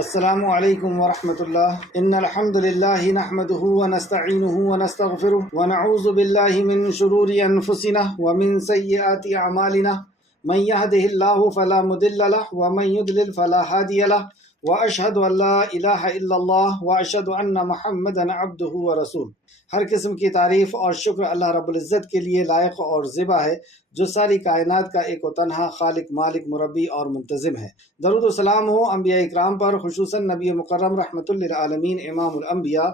السلام علیکم ورحمۃ اللہ ان الحمد للہ نحمده ونستعینه ونستغفره ونعوذ باللہ من شرور انفسنا ومن سیئات اعمالنا من يهده الله فلا مضل له ومن يضلل فلا هادي له واشهد ان لا الہ الا اللہ واشهد ان محمدا عبده ورسولہ۔ ہر قسم کی تعریف اور شکر اللہ رب العزت کے لیے لائق اور زیبا ہے جو ساری کائنات کا ایک و تنہا خالق، مالک، مربی اور منتظم ہے۔ درود و سلام ہو انبیاء اکرام پر، خصوصاً نبی مکرم رحمت للعالمین امام الانبیاء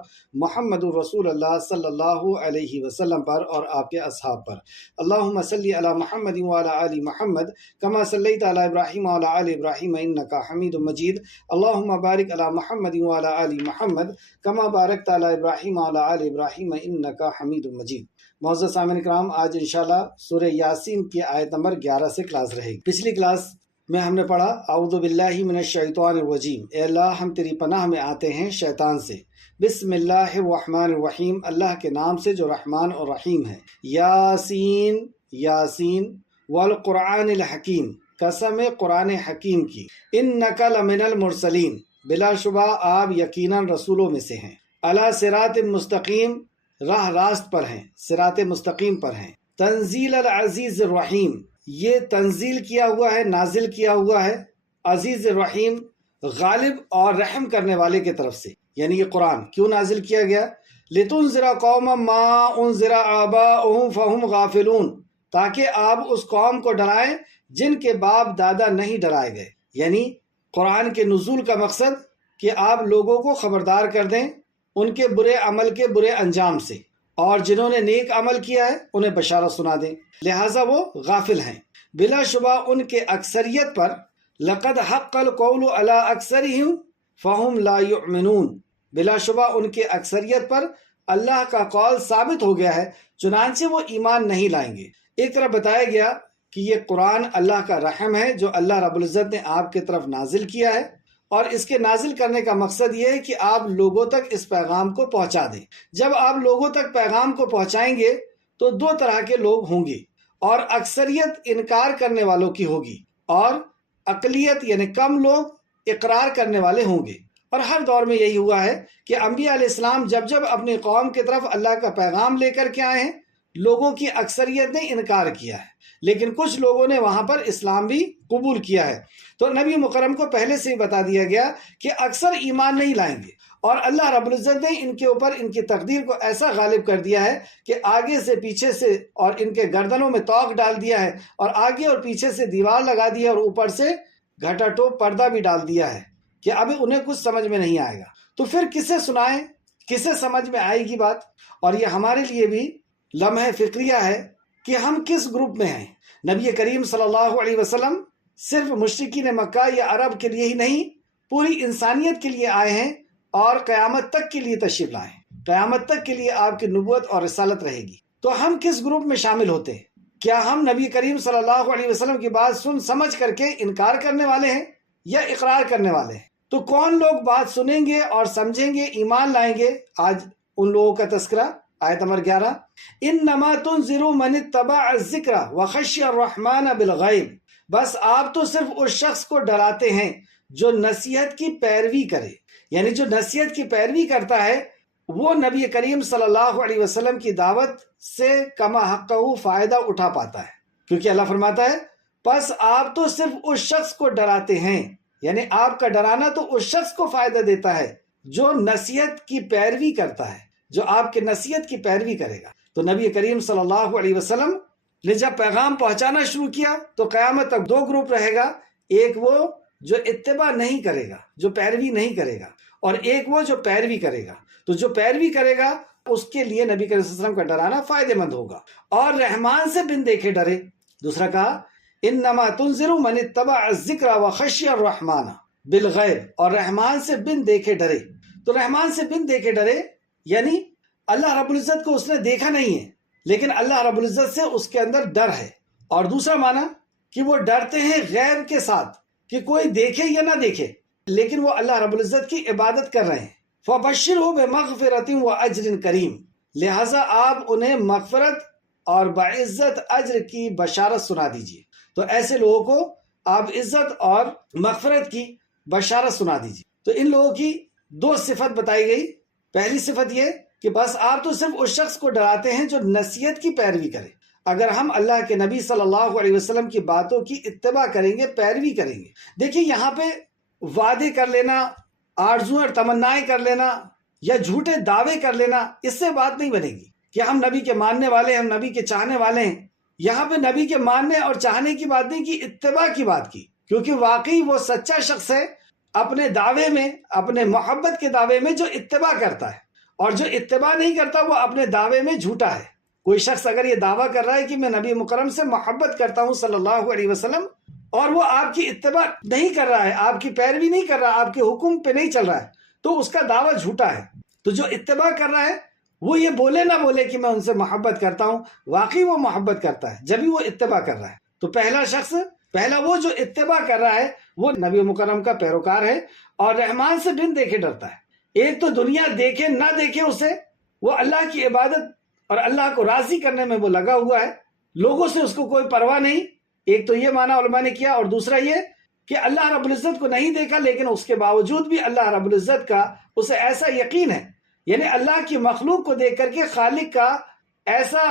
محمد الرسول اللہ صلی اللہ علیہ وسلم پر اور آپ کے اصحاب پر۔ اللہم صلی علی محمد وعلی آل محمد کما صلیت علی ابراہیم وعلی آل ابراہیم انکا حمید مجید۔ اللہم بارک علی محمد وعلی آل محمد کما بارکت علی ابراہیم وعلی آل ابراہیم انکا حمید مجید۔ معزز سامعین کرام، آج انشاءاللہ سورہ یاسین کی آیت نمبر 11 سے کلاس رہے گی۔ پچھلی کلاس میں ہم نے پڑھا اعوذ باللہ من الشیطان الرجیم، اے اللہ ہم تیری پناہ میں آتے ہیں شیطان سے۔ بسم اللہ الرحمن الرحیم، اللہ کے نام سے جو رحمان اور رحیم ہے۔ یاسین، یاسین، والقرآن الحکیم، قسم قرآن حکیم کی۔ انک لمن المرسلین، بلا شبہ آپ یقیناً رسولوں میں سے ہیں۔ علی صراط مستقیم، راہ راست پر ہیں، صراط مستقیم پر ہیں۔ تنزیل العزیز الرحیم، یہ تنزیل کیا ہوا ہے، نازل کیا ہوا ہے عزیز الرحیم، غالب اور رحم کرنے والے کے طرف سے۔ یعنی یہ قرآن کیوں نازل کیا گیا؟ لِتُنذِرَ قَوْمًا مَا أُنذِرَ آبَاؤُهُمْ فَهُمْ غَافِلُونَ، تاکہ آپ اس قوم کو ڈرائیں جن کے باپ دادا نہیں ڈرائے گئے۔ یعنی قرآن کے نزول کا مقصد کہ آپ لوگوں کو خبردار کر دیں ان کے برے عمل کے برے انجام سے، اور جنہوں نے نیک عمل کیا ہے انہیں بشارت سنا دیں، لہٰذا وہ غافل ہیں۔ بلا شبہ ان کے اکثریت پر لقد حق القول علی اکثرہم فہم لا یؤمنون، بلا شبہ ان کے اکثریت پر اللہ کا قول ثابت ہو گیا ہے چنانچہ وہ ایمان نہیں لائیں گے۔ ایک طرف بتایا گیا کہ یہ قرآن اللہ کا رحم ہے جو اللہ رب العزت نے آپ کی طرف نازل کیا ہے، اور اس کے نازل کرنے کا مقصد یہ ہے کہ آپ لوگوں تک اس پیغام کو پہنچا دیں۔ جب آپ لوگوں تک پیغام کو پہنچائیں گے تو دو طرح کے لوگ ہوں گے، اور اکثریت انکار کرنے والوں کی ہوگی اور اقلیت یعنی کم لوگ اقرار کرنے والے ہوں گے۔ اور ہر دور میں یہی ہوا ہے کہ انبیاء علیہ السلام جب جب اپنی قوم کی طرف اللہ کا پیغام لے کر کے آئے ہیں، لوگوں کی اکثریت نے انکار کیا ہے، لیکن کچھ لوگوں نے وہاں پر اسلام بھی قبول کیا ہے۔ تو نبی مکرم کو پہلے سے ہی بتا دیا گیا کہ اکثر ایمان نہیں لائیں گے، اور اللہ رب العزت نے ان کے اوپر ان کی تقدیر کو ایسا غالب کر دیا ہے کہ آگے سے پیچھے سے اور ان کے گردنوں میں توق ڈال دیا ہے، اور آگے اور پیچھے سے دیوار لگا دی ہے، اور اوپر سے گھٹا ٹوپ پردہ بھی ڈال دیا ہے کہ اب انہیں کچھ سمجھ میں نہیں آئے گا۔ تو پھر کسے سنائیں، کسے سمجھ میں آئے گی بات؟ اور یہ ہمارے لیے بھی لمحہ فکریہ ہے کہ ہم کس گروپ میں ہیں۔ نبی کریم صلی اللہ علیہ وسلم صرف مشرکین مکہ یا عرب کے لیے ہی نہیں، پوری انسانیت کے لیے آئے ہیں، اور قیامت تک کے لیے تشریف لائے ہیں۔ قیامت تک کے لیے آپ کی نبوت اور رسالت رہے گی۔ تو ہم کس گروپ میں شامل ہوتے ہیں؟ کیا ہم نبی کریم صلی اللہ علیہ وسلم کی بات سن سمجھ کر کے انکار کرنے والے ہیں یا اقرار کرنے والے ہیں؟ تو کون لوگ بات سنیں گے اور سمجھیں گے، ایمان لائیں گے؟ آج ان لوگوں کا تذکرہ آیت نمبر 11، انما تنذر من اتبع الذکر وخشی الرحمن بالغیب، بس آپ تو صرف اس شخص کو ڈراتے ہیں جو نصیحت کی پیروی کرے۔ یعنی جو نصیحت کی پیروی کرتا ہے وہ نبی کریم صلی اللہ علیہ وسلم کی دعوت سے کما حقہ فائدہ اٹھا پاتا ہے، کیونکہ اللہ فرماتا ہے پس آپ تو صرف اس شخص کو ڈراتے ہیں، یعنی آپ کا ڈرانا تو اس شخص کو فائدہ دیتا ہے جو نصیحت کی پیروی کرتا ہے، جو آپ کے نصیحت کی پیروی کرے گا۔ تو نبی کریم صلی اللہ علیہ وسلم نے جب پیغام پہنچانا شروع کیا تو قیامت تک دو گروپ رہے گا، ایک وہ جو اتباع نہیں کرے گا، جو پیروی نہیں کرے گا، اور ایک وہ جو پیروی کرے گا۔ تو جو پیروی کرے گا اس کے لیے نبی کریم صلی اللہ علیہ وسلم کا ڈرانا فائدہ مند ہوگا، اور رحمان سے بن دیکھے ڈرے۔ دوسرا کہا انما تنذر من اتبع الذکر وخشی الرحمن بالغیب، اور رحمان سے بن دیکھے ڈرے۔ تو رحمان سے بن دیکھے ڈرے یعنی اللہ رب العزت کو اس نے دیکھا نہیں ہے، لیکن اللہ رب العزت سے اس کے اندر ڈر ہے۔ اور دوسرا معنی کہ وہ ڈرتے ہیں غیب کے ساتھ، کہ کوئی دیکھے یا نہ دیکھے لیکن وہ اللہ رب العزت کی عبادت کر رہے ہیں۔ فَبَشِّرْهُ بِمَغْفِرَةٍ وَأَجْرٍ کریم، لہٰذا آپ انہیں مغفرت اور باعزت اجر کی بشارت سنا دیجیے۔ تو ایسے لوگوں کو آپ عزت اور مغفرت کی بشارت سنا دیجیے۔ تو ان لوگوں کی دو صفت بتائی گئی. پہلی صفت یہ کہ بس آپ تو صرف اس شخص کو ڈراتے ہیں جو نصیحت کی پیروی کرے. اگر ہم اللہ کے نبی صلی اللہ علیہ وسلم کی باتوں کی اتباع کریں گے، پیروی کریں گے. دیکھیے یہاں پہ وعدے کر لینا، آرزویں اور تمنائیں کر لینا یا جھوٹے دعوے کر لینا، اس سے بات نہیں بنے گی کہ ہم نبی کے ماننے والے ہیں، ہم نبی کے چاہنے والے ہیں. یہاں پہ نبی کے ماننے اور چاہنے کی بات نہیں کی، اتباع کی بات کی. کیونکہ واقعی وہ سچا شخص ہے اپنے دعوے میں، اپنے محبت کے دعوے میں، جو اتباع کرتا ہے. اور جو اتباع نہیں کرتا وہ اپنے دعوے میں جھوٹا ہے. کوئی شخص اگر یہ دعویٰ کر رہا ہے کہ میں نبی مکرم سے محبت کرتا ہوں صلی اللہ علیہ وسلم، اور وہ آپ کی اتباع نہیں کر رہا ہے، آپ کی پیروی نہیں کر رہا، آپ کے حکم پہ نہیں چل رہا ہے، تو اس کا دعویٰ جھوٹا ہے. تو جو اتباع کر رہا ہے وہ یہ بولے نہ بولے کہ میں ان سے محبت کرتا ہوں، واقعی وہ محبت کرتا ہے جبھی وہ اتباع کر رہا ہے. تو پہلا وہ جو اتباع کر رہا ہے وہ نبی مکرم کا پیروکار ہے اور رحمان سے بن دیکھے ڈرتا ہے. ایک تو دنیا دیکھے نہ دیکھے اسے، وہ اللہ کی عبادت اور اللہ کو راضی کرنے میں وہ لگا ہوا ہے، لوگوں سے اس کو کوئی پرواہ نہیں. ایک تو یہ معنی علماء نے کیا، اور دوسرا یہ کہ اللہ رب العزت کو نہیں دیکھا لیکن اس کے باوجود بھی اللہ رب العزت کا اسے ایسا یقین ہے، یعنی اللہ کی مخلوق کو دیکھ کر کے خالق کا ایسا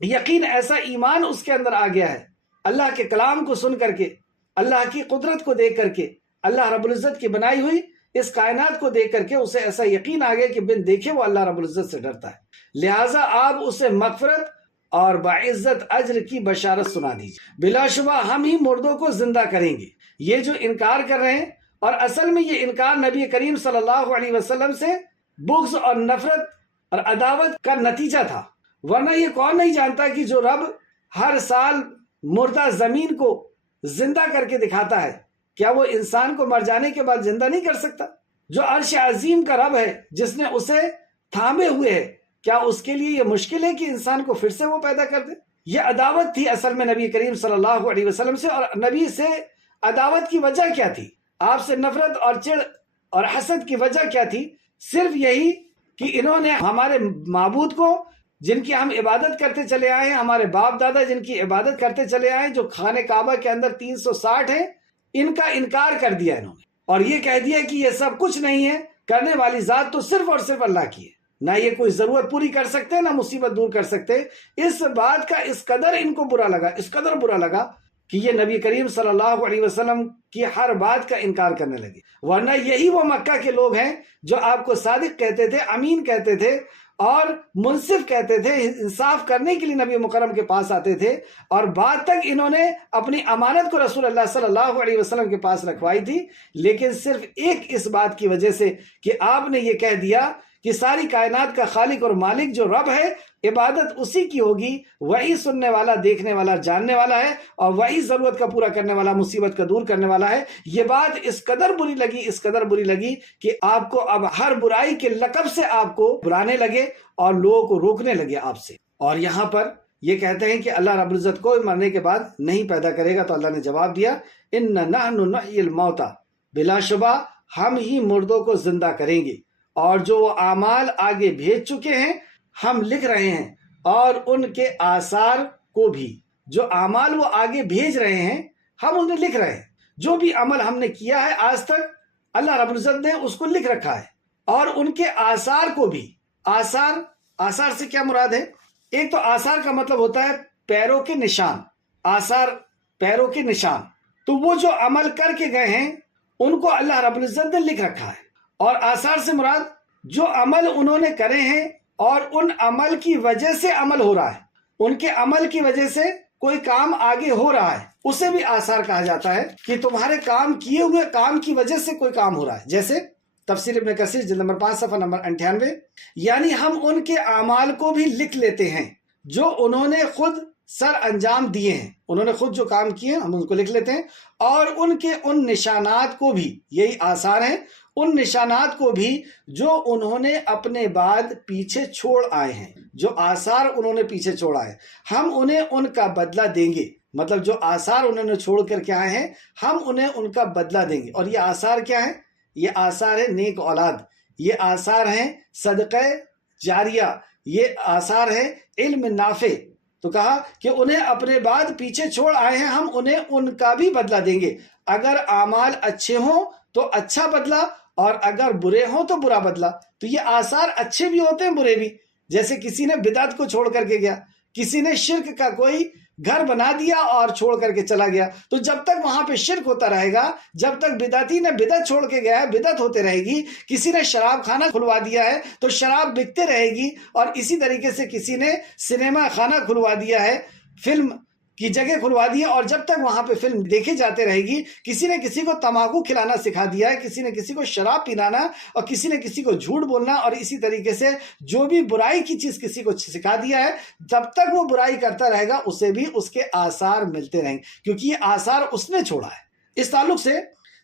یقین، ایسا ایمان اس کے اندر آ گیا ہے. اللہ کے کلام کو سن کر کے، اللہ کی قدرت کو دیکھ کر کے، اللہ رب العزت کی بنائی ہوئی اس کائنات کو دیکھ کر کے اسے ایسا یقین آ گیا کہ بن دیکھے وہ اللہ رب العزت سے ڈرتا ہے. لہٰذا آپ اسے مغفرت اور باعزت اجر کی بشارت سنا دیجیے. بلا شبہ ہم ہی مردوں کو زندہ کریں گے. یہ جو انکار کر رہے ہیں، اور اصل میں یہ انکار نبی کریم صلی اللہ علیہ وسلم سے بغض اور نفرت اور عداوت کا نتیجہ تھا. ورنہ یہ کون نہیں جانتا کہ جو رب ہر سال مردہ زمین کو زندہ کر کے دکھاتا ہے، کیا وہ انسان کو مر جانے کے بعد زندہ نہیں کر سکتا؟ جو عرش عظیم کا رب ہے، جس نے اسے تھامے ہوئے ہے، کیا اس کے لیے یہ مشکل ہے کہ انسان کو پھر سے وہ پیدا کر دے؟ یہ عداوت تھی اصل میں نبی کریم صلی اللہ علیہ وسلم سے. اور نبی سے عداوت کی وجہ کیا تھی؟ آپ سے نفرت اور چڑ اور حسد کی وجہ کیا تھی؟ صرف یہی کہ انہوں نے ہمارے معبود کو، جن کی ہم عبادت کرتے چلے آئے ہیں، ہمارے باپ دادا جن کی عبادت کرتے چلے آئے ہیں، جو خانہ کعبہ کے اندر 360 ہیں، ان کا انکار کر دیا انہوں نے، اور یہ کہہ دیا کہ یہ سب کچھ نہیں ہے، کرنے والی ذات تو صرف اور صرف اللہ کی ہے. نہ یہ کوئی ضرورت پوری کر سکتے، نہ مصیبت دور کر سکتے. اس بات کا اس قدر ان کو برا لگا، اس قدر برا لگا کہ یہ نبی کریم صلی اللہ علیہ وسلم کی ہر بات کا انکار کرنے لگے. ورنہ یہی وہ مکہ کے لوگ ہیں جو آپ کو صادق کہتے تھے، امین کہتے تھے اور منصف کہتے تھے، انصاف کرنے کے لیے نبی مکرم کے پاس آتے تھے، اور بعد تک انہوں نے اپنی امانت کو رسول اللہ صلی اللہ علیہ وسلم کے پاس رکھوائی تھی. لیکن صرف ایک اس بات کی وجہ سے کہ آپ نے یہ کہہ دیا کہ ساری کائنات کا خالق اور مالک جو رب ہے، عبادت اسی کی ہوگی، وہی سننے والا، دیکھنے والا، جاننے والا ہے، اور وہی ضرورت کا پورا کرنے والا، مصیبت کا دور کرنے والا ہے. یہ بات اس قدر بری لگی، اس قدر بری لگی کہ آپ کو اب ہر برائی کے لقب سے آپ کو بلانے لگے اور لوگوں کو روکنے لگے آپ سے. اور یہاں پر یہ کہتے ہیں کہ اللہ رب العزت کو مرنے کے بعد نہیں پیدا کرے گا. تو اللہ نے جواب دیا، ان نحن نحیی الموتى، بلا شبہ ہم ہی مردوں کو زندہ کریں گے، اور جو وہ اعمال آگے بھیج چکے ہیں ہم لکھ رہے ہیں، اور ان کے آثار کو بھی، جو اعمال وہ آگے بھیج رہے ہیں ہم انہیں لکھ رہے ہیں. جو بھی عمل ہم نے کیا ہے آج تک اللہ رب العزت نے اس کو لکھ رکھا ہے، اور ان کے آثار کو بھی. آثار سے کیا مراد ہے؟ ایک تو آثار کا مطلب ہوتا ہے پیروں کے نشان، آثار پیروں کے نشان. تو وہ جو عمل کر کے گئے ہیں ان کو اللہ رب العزت نے لکھ رکھا ہے. اور آثار سے مراد جو عمل انہوں نے کرے ہیں اور ان عمل کی وجہ سے عمل ہو رہا ہے، ان کے عمل کی وجہ سے کوئی کام آگے ہو رہا ہے، اسے بھی آثار کہا جاتا ہے کہ تمہارے کام کیے ہوئے کام کی وجہ سے کوئی کام ہو رہا ہے. جیسے تفسیر ابن کثیر جلد نمبر 5 صفحہ نمبر 98، یعنی ہم ان کے اعمال کو بھی لکھ لیتے ہیں جو انہوں نے خود سر انجام دیے ہیں. انہوں نے خود جو کام کیے ہم ان کو لکھ لیتے ہیں، اور ان کے ان نشانات کو بھی، یہی آثار ہیں، ان نشانات کو بھی جو انہوں نے اپنے بعد پیچھے چھوڑ آئے ہیں، جو آثار انہوں نے پیچھے چھوڑا ہے، ہم انہیں ان کا بدلہ دیں گے. مطلب جو آثار انہوں نے چھوڑ کر کے آئے ہیں ہم انہیں ان کا بدلہ دیں گے. اور یہ آثار کیا ہیں؟ یہ آثار ہے نیک اولاد، یہ آثار ہیں صدقہ جاریہ، یہ آثار ہے علم نافع. تو کہا کہ انہیں اپنے بعد پیچھے چھوڑ آئے ہیں، ہم انہیں ان کا بھی بدلہ دیں گے. اگر اعمال اچھے ہوں تو اچھا بدلہ، اور اگر برے ہوں تو برا بدلہ۔ تو یہ آثار اچھے بھی ہوتے ہیں برے بھی، جیسے کسی نے بدعت کو چھوڑ کر کے گیا، کسی نے شرک کا کوئی گھر بنا دیا اور چھوڑ کر کے چلا گیا، تو جب تک وہاں پہ شرک ہوتا رہے گا، جب تک بدعتی نے بدعت چھوڑ کے گیا ہے بدعت ہوتے رہے گی۔ کسی نے شراب خانہ کھلوا دیا ہے تو شراب بکتے رہے گی، اور اسی طریقے سے کسی نے سنیما خانہ کھلوا دیا ہے، فلم کی جگہ کھلوا دی ہے، اور جب تک وہاں پہ فلم دیکھے جاتے رہے گی۔ کسی نے کسی کو تمباکو کھلانا سکھا دیا ہے، کسی نے کسی کو شراب پلانا، اور کسی نے کسی کو جھوٹ بولنا، اور اسی طریقے سے جو بھی برائی کی چیز کسی کو سکھا دیا ہے، جب تک وہ برائی کرتا رہے گا اسے بھی اس کے آثار ملتے رہیں گے، کیونکہ یہ آثار اس نے چھوڑا ہے۔ اس تعلق سے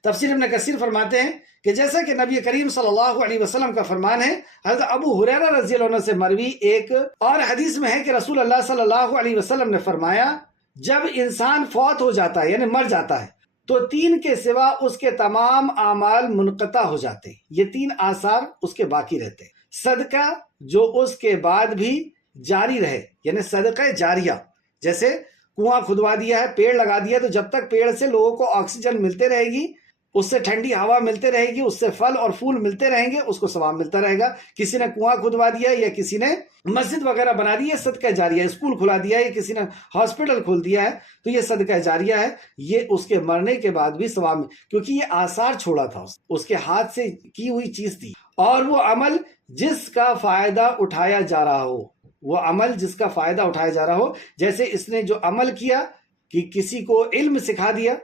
تفسیر ابن کثیر فرماتے ہیں کہ جیسا کہ نبی کریم صلی اللہ علیہ وسلم کا فرمان ہے، حضرت ابو ہریرہ رضی اللہ عنہ سے مروی ایک اور حدیث میں ہے کہ رسول اللہ صلی اللہ علیہ وسلم نے فرمایا، جب انسان فوت ہو جاتا ہے یعنی مر جاتا ہے تو 3 کے سوا اس کے تمام اعمال منقطع ہو جاتے ہیں۔ یہ 3 آثار اس کے باقی رہتے ہیں۔ صدقہ جو اس کے بعد بھی جاری رہے، یعنی صدقہ جاریہ، جیسے کنواں کھدوا دیا ہے، پیڑ لگا دیا، تو جب تک پیڑ سے لوگوں کو آکسیجن ملتے رہے گی، اس سے ٹھنڈی ہوا ملتے رہے گی، اس سے پھل اور پھول ملتے رہیں گے، اس کو ثواب ملتا رہے گا۔ کسی نے کنواں کھدوا دیا یا کسی نے مسجد وغیرہ بنا دی ہے، صدقہ جاریہ، اسکول کھلا دیا ہے یا کسی نے ہاسپٹل کھول دیا ہے، تو یہ صدقہ جاریہ ہے، یہ اس کے مرنے کے بعد بھی ثواب، کیونکہ یہ آثار چھوڑا تھا، اس کے ہاتھ سے کی ہوئی چیز تھی۔ اور وہ عمل جس کا فائدہ اٹھایا جا رہا ہو، وہ عمل جس کا فائدہ اٹھایا جا رہا ہو، جیسے اس نے جو عمل کیا کہ کسی کو علم سکھا دیا،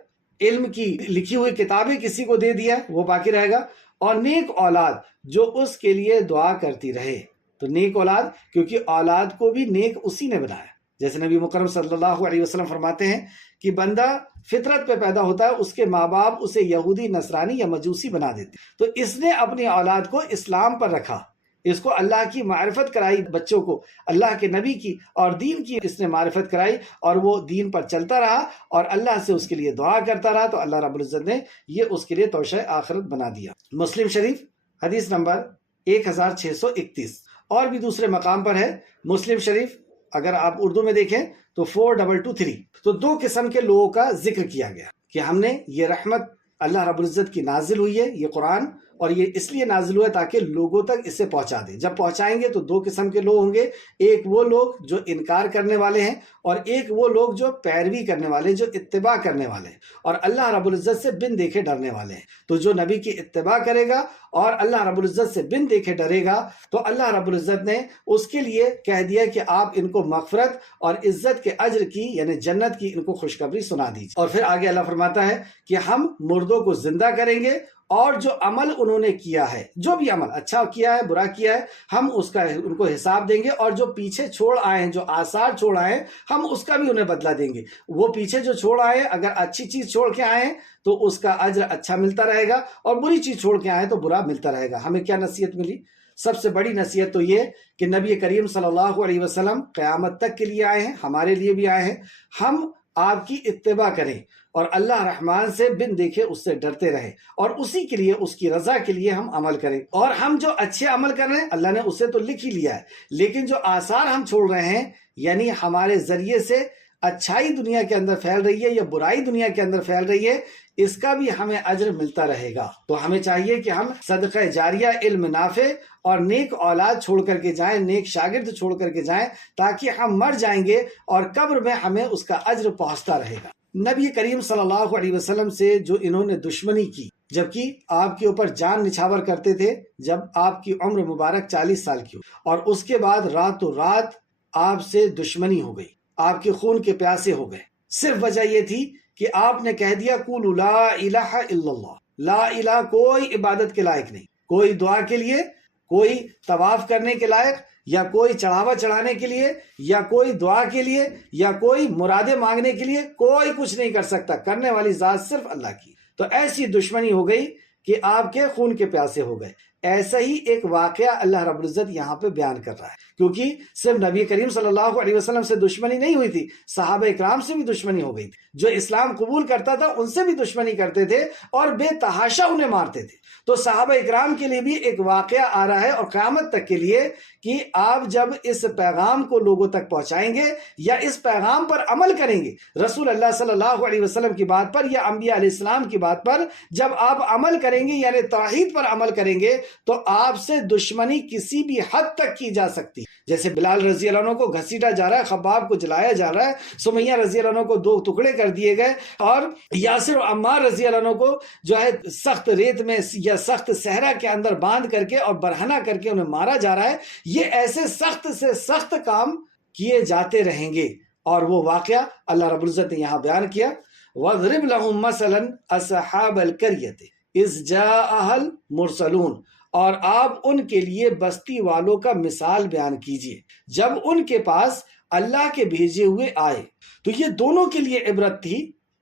علم کی لکھی ہوئی کتابیں کسی کو دے دیا، وہ باقی رہے گا۔ اور نیک اولاد جو اس کے لیے دعا کرتی رہے، تو نیک اولاد، کیونکہ اولاد کو بھی نیک اسی نے بنایا، جیسے نبی مکرم صلی اللہ علیہ وسلم فرماتے ہیں کہ بندہ فطرت پہ پیدا ہوتا ہے، اس کے ماں باپ اسے یہودی، نصرانی یا مجوسی بنا دیتے، تو اس نے اپنی اولاد کو اسلام پر رکھا، اس کو اللہ کی معرفت کرائی، بچوں کو اللہ کے نبی کی اور دین کی اس نے معرفت کرائی، اور وہ دین پر چلتا رہا اور اللہ سے اس کے لیے دعا کرتا رہا، تو اللہ رب العزت نے یہ اس کے لیے توشہ آخرت بنا دیا۔ مسلم شریف حدیث نمبر 1631، اور بھی دوسرے مقام پر ہے مسلم شریف، اگر آپ اردو میں دیکھیں تو 4223۔ تو 2 قسم کے لوگوں کا ذکر کیا گیا کہ ہم نے یہ رحمت اللہ رب العزت کی نازل ہوئی ہے، یہ قرآن، اور یہ اس لیے نازل ہوا ہے تاکہ لوگوں تک اسے پہنچا دیں۔ جب پہنچائیں گے تو 2 قسم کے لوگ ہوں گے، ایک وہ لوگ جو انکار کرنے والے ہیں، اور ایک وہ لوگ جو پیروی کرنے والے، جو اتباع کرنے والے ہیں، اور اللہ رب العزت سے بن دیکھے ڈرنے والے ہیں۔ تو جو نبی کی اتباع کرے گا اور اللہ رب العزت سے بن دیکھے ڈرے گا، تو اللہ رب العزت نے اس کے لیے کہہ دیا کہ آپ ان کو مغفرت اور عزت کے اجر کی، یعنی جنت کی، ان کو خوشخبری سنا دیجیے۔ اور پھر آگے اللہ فرماتا ہے کہ ہم مردوں کو زندہ کریں گے، اور جو عمل انہوں نے کیا ہے، جو بھی عمل اچھا کیا ہے، برا کیا ہے، ہم اس کا ان کو حساب دیں گے، اور جو پیچھے چھوڑ آئے ہیں، جو آثار چھوڑ آئے ہیں، ہم اس کا بھی انہیں بدلہ دیں گے۔ وہ پیچھے جو چھوڑ آئے ہیں، اگر اچھی چیز چھوڑ کے آئے ہیں تو اس کا اجر اچھا ملتا رہے گا، اور بری چیز چھوڑ کے آئے تو برا ملتا رہے گا۔ ہمیں کیا نصیحت ملی؟ سب سے بڑی نصیحت تو یہ کہ نبی کریم صلی اللہ علیہ وسلم قیامت تک کے لیے آئے ہیں، ہمارے لیے بھی آئے ہیں، ہم آپ کی اتباع کریں، اور اللہ رحمان سے بن دیکھے اس سے ڈرتے رہے، اور اسی کے لیے، اس کی رضا کے لیے ہم عمل کریں۔ اور ہم جو اچھے عمل کر رہے ہیں اللہ نے اسے تو لکھ ہی لیا ہے، لیکن جو آثار ہم چھوڑ رہے ہیں، یعنی ہمارے ذریعے سے اچھائی دنیا کے اندر پھیل رہی ہے یا برائی دنیا کے اندر پھیل رہی ہے، اس کا بھی ہمیں اجر ملتا رہے گا۔ تو ہمیں چاہیے کہ ہم صدقہ جاریہ، علم نافع اور نیک اولاد چھوڑ کر کے جائیں، نیک شاگرد چھوڑ کر کے جائیں، تاکہ ہم مر جائیں گے اور قبر میں ہمیں اس کا اجر پہنچتا رہے گا۔ نبی کریم صلی اللہ علیہ وسلم سے جو انہوں نے دشمنی کی، جبکہ آپ کے اوپر جان نچھاور کرتے تھے، جب آپ کی عمر مبارک 40 سال کی ہو، اور اس کے بعد راتوں رات آپ سے دشمنی ہو گئی، آپ کے خون کے پیاسے ہو گئے، صرف وجہ یہ تھی کہ آپ نے کہہ دیا قولوا لا الہ الا اللہ، لا الہ کوئی عبادت کے لائق نہیں، کوئی دعا کے لیے، کوئی طواف کرنے کے لائق، یا کوئی چڑھاوا چڑھانے کے لیے، یا کوئی دعا کے لیے، یا کوئی مرادیں مانگنے کے لیے، کوئی کچھ نہیں کر سکتا، کرنے والی ذات صرف اللہ کی۔ تو ایسی دشمنی ہو گئی کہ آپ کے خون کے پیاسے ہو گئے، ایسا ہی ایک واقعہ اللہ رب العزت یہاں پہ بیان کر رہا ہے، کیونکہ صرف نبی کریم صلی اللہ علیہ وسلم سے دشمنی نہیں ہوئی تھی، صحابہ اکرام سے بھی دشمنی ہو گئی تھی، جو اسلام قبول کرتا تھا ان سے بھی دشمنی کرتے تھے اور بے تحاشا انہیں مارتے تھے۔ تو صحابہ اکرام کے لیے بھی ایک واقعہ آ رہا ہے اور قیامت تک کے لیے کہ آپ جب اس پیغام کو لوگوں تک پہنچائیں گے یا اس پیغام پر عمل کریں گے، رسول اللہ صلی اللہ علیہ وسلم کی بات پر یا انبیاء علیہ السلام کی بات پر جب آپ عمل کریں گے، یعنی توحید پر عمل کریں گے، تو آپ سے دشمنی کسی بھی حد تک کی جا سکتی ہے۔ جیسے بلال رضی اللہ عنہ کو گھسیٹا جا رہا ہے، خباب کو جلایا جا رہا ہے، سمیہ رضی اللہ عنہ کو 2 ٹکڑے کر دیے گئے، اور یاسر اور عمار رضی اللہ عنہ کو جو ہے سخت ریت میں یا سخت صحرا کے اندر باندھ کر کے اور برہنہ کر کے انہیں مارا جا رہا ہے۔ یہ ایسے سخت سے سخت کام کیے جاتے رہیں گے، اور وہ واقعہ اللہ رب العزت نے یہاں بیان کیا، وَاضْرِبْ لَهُمْ مَثَلًا أَصْحَابَ الْقَرْيَةِ إِذْ جَاءَهَا الْمُرْسَلُونَ، اور آپ ان کے لیے بستی والوں کا مثال بیان کیجئے جب ان کے پاس اللہ کے بھیجے ہوئے آئے۔ تو یہ دونوں کے لیے عبرت تھی،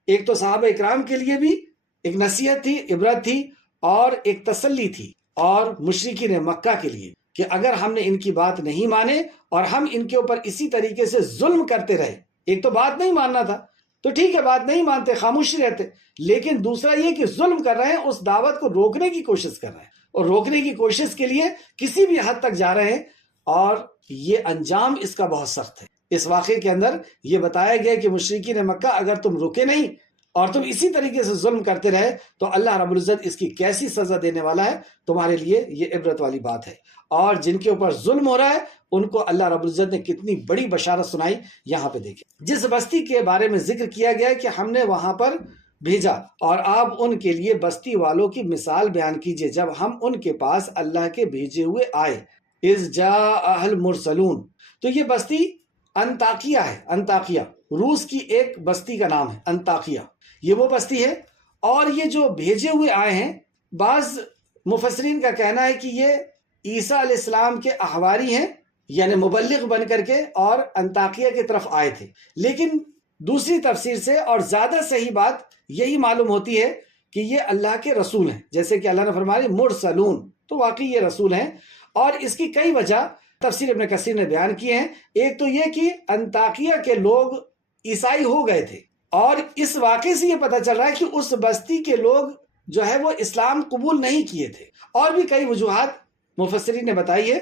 ایک تو صحابہ اکرام کے لیے بھی ایک نصیحت تھی، عبرت تھی، اور ایک تسلی تھی، اور مشرکین مکہ کے لیے کہ اگر ہم نے ان کی بات نہیں مانے اور ہم ان کے اوپر اسی طریقے سے ظلم کرتے رہے، ایک تو بات نہیں ماننا تھا تو ٹھیک ہے، بات نہیں مانتے، خاموشی رہتے، لیکن دوسرا یہ کہ ظلم کر رہے ہیں، اس دعوت کو روکنے کی کوشش کر رہے ہیں، اور روکنے کی کوشش کے لیے کسی بھی حد تک جا رہے ہیں، اور یہ انجام اس کا بہت سخت ہے۔ اس واقعے کے اندر یہ بتایا گیا کہ مشرکین مکہ اگر تم رکے نہیں اور تم اسی طریقے سے ظلم کرتے رہے تو اللہ رب العزت اس کی کیسی سزا دینے والا ہے، تمہارے لیے یہ عبرت والی بات ہے۔ اور جن کے اوپر ظلم ہو رہا ہے ان کو اللہ رب العزت نے کتنی بڑی بشارت سنائی، یہاں پہ دیکھیں۔ جس بستی کے بارے میں ذکر کیا گیا کہ ہم نے وہاں پر بھیجا، اور آپ ان کے لیے بستی والوں کی مثال بیان کیجئے جب ہم ان کے پاس اللہ کے بھیجے ہوئے آئے۔ اذ جاء المرسلون، تو یہ بستی انطاکیہ ہے، انطاکیہ روس کی ایک بستی کا نام ہے، انطاکیہ یہ وہ بستی ہے۔ اور یہ جو بھیجے ہوئے آئے ہیں، بعض مفسرین کا کہنا ہے کہ یہ عیسیٰ علیہ السلام کے احواری ہیں، یعنی مبلغ بن کر کے اور انطاکیہ کی طرف آئے تھے، لیکن دوسری تفسیر سے اور زیادہ صحیح بات یہی معلوم ہوتی ہے کہ یہ اللہ کے رسول ہیں، جیسے کہ اللہ نے فرمایا مرسلون، تو واقعی یہ رسول ہیں۔ اور اس کی کئی وجہ تفسیر ابن کثیر نے بیان کیے ہیں۔ ایک تو یہ کہ انطاکیہ کے لوگ عیسائی ہو گئے تھے، اور اس واقعے سے یہ پتہ چل رہا ہے کہ اس بستی کے لوگ جو ہے وہ اسلام قبول نہیں کیے تھے، اور بھی کئی وجوہات مفسرین نے بتائی ہے۔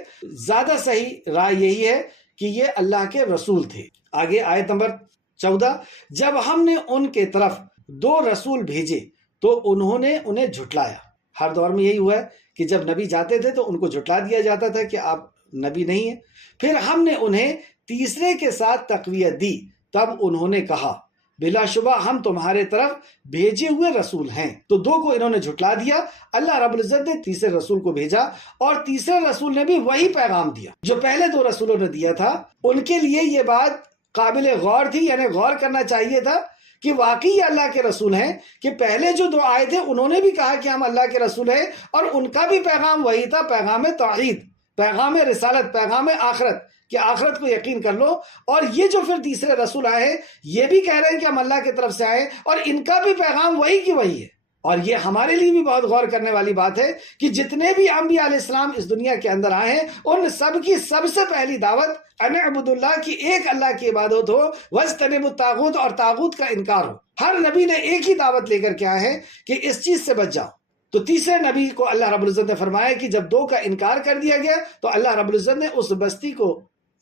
زیادہ صحیح رائے یہی ہے کہ یہ اللہ کے رسول تھے۔ آگے آیت نمبر 14، جب ہم نے ان کے طرف 2 رسول بھیجے تو انہوں نے انہیں جھٹلایا۔ ہر دور میں یہی ہوا ہے کہ جب نبی جاتے تھے تو ان کو جھٹلا دیا جاتا تھا کہ آپ نبی نہیں ہیں۔ پھر ہم نے انہیں تیسرے کے ساتھ تقویت دی، تب انہوں نے کہا بلا شبہ ہم تمہارے طرف بھیجے ہوئے رسول ہیں۔ تو 2 کو انہوں نے جھٹلا دیا، اللہ رب العزت نے تیسرے رسول کو بھیجا، اور تیسرے رسول نے بھی وہی پیغام دیا جو پہلے 2 رسولوں نے دیا تھا۔ ان کے لیے یہ بات قابل غور تھی، یعنی غور کرنا چاہیے تھا کہ واقعی یہ اللہ کے رسول ہیں، کہ پہلے جو 2 آئے تھے انہوں نے بھی کہا کہ ہم اللہ کے رسول ہیں، اور ان کا بھی پیغام وہی تھا، پیغام توحید، پیغام رسالت، پیغام آخرت، کہ آخرت کو یقین کر لو۔ اور یہ جو پھر تیسرے رسول آئے ہیں یہ بھی کہہ رہے ہیں کہ ہم اللہ کی طرف سے آئے، اور ان کا بھی پیغام وہی کی وہی ہے۔ اور یہ ہمارے لیے بھی بہت غور کرنے والی بات ہے کہ جتنے بھی انبیاء علیہ السلام اس دنیا کے اندر آئے ہیں ان سب کی سب سے پہلی دعوت ان اعبدوا اللہ کی، ایک اللہ کی عبادت ہو، واجتنبوا الطاغوت، اور طاغوت کا انکار ہو۔ ہر نبی نے ایک ہی دعوت لے کر کے آئے ہیں کہ اس چیز سے بچ جاؤ۔ تو تیسرے نبی کو اللہ رب العزت نے فرمایا کہ جب 2 کا انکار کر دیا گیا تو اللہ رب العزت نے اس بستی کو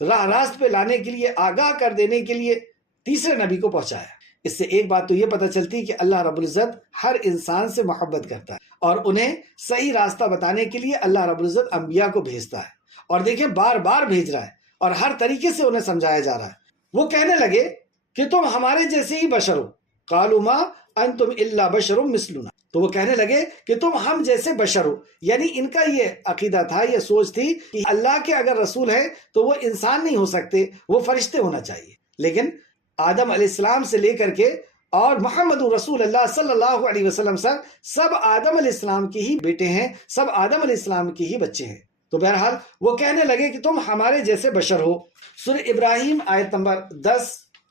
راہ راست پہ لانے کے لیے، آگاہ کر دینے کے لیے تیسرے نبی کو پہنچایا۔ اس سے ایک بات تو یہ پتہ چلتی کہ اللہ رب العزت ہر انسان سے محبت کرتا ہے، اور انہیں صحیح راستہ بتانے کے لیے اللہ رب العزت انبیاء کو بھیجتا ہے، اور دیکھیں بار بار بھیج رہا ہے، اور ہر طریقے سے انہیں سمجھایا جا رہا ہے۔ وہ کہنے لگے کہ تم ہمارے جیسے ہی بشر ہو، قالوا ما انتم الا بشر مثلنا، تو وہ کہنے لگے کہ تم ہم جیسے بشر ہو، یعنی ان کا یہ عقیدہ تھا، یہ سوچ تھی کہ اللہ کے اگر رسول ہیں تو وہ انسان نہیں ہو سکتے، وہ فرشتے ہونا چاہیے۔ لیکن آدم علیہ السلام سے لے کر کے اور محمد رسول اللہ صلی اللہ علیہ وسلم سب آدم علیہ السلام کے ہی بیٹے ہیں، سب آدم علیہ السلام کے ہی بچے ہیں۔ تو بہرحال وہ کہنے لگے کہ تم ہمارے جیسے بشر ہو۔ سورہ ابراہیم آیت نمبر 10،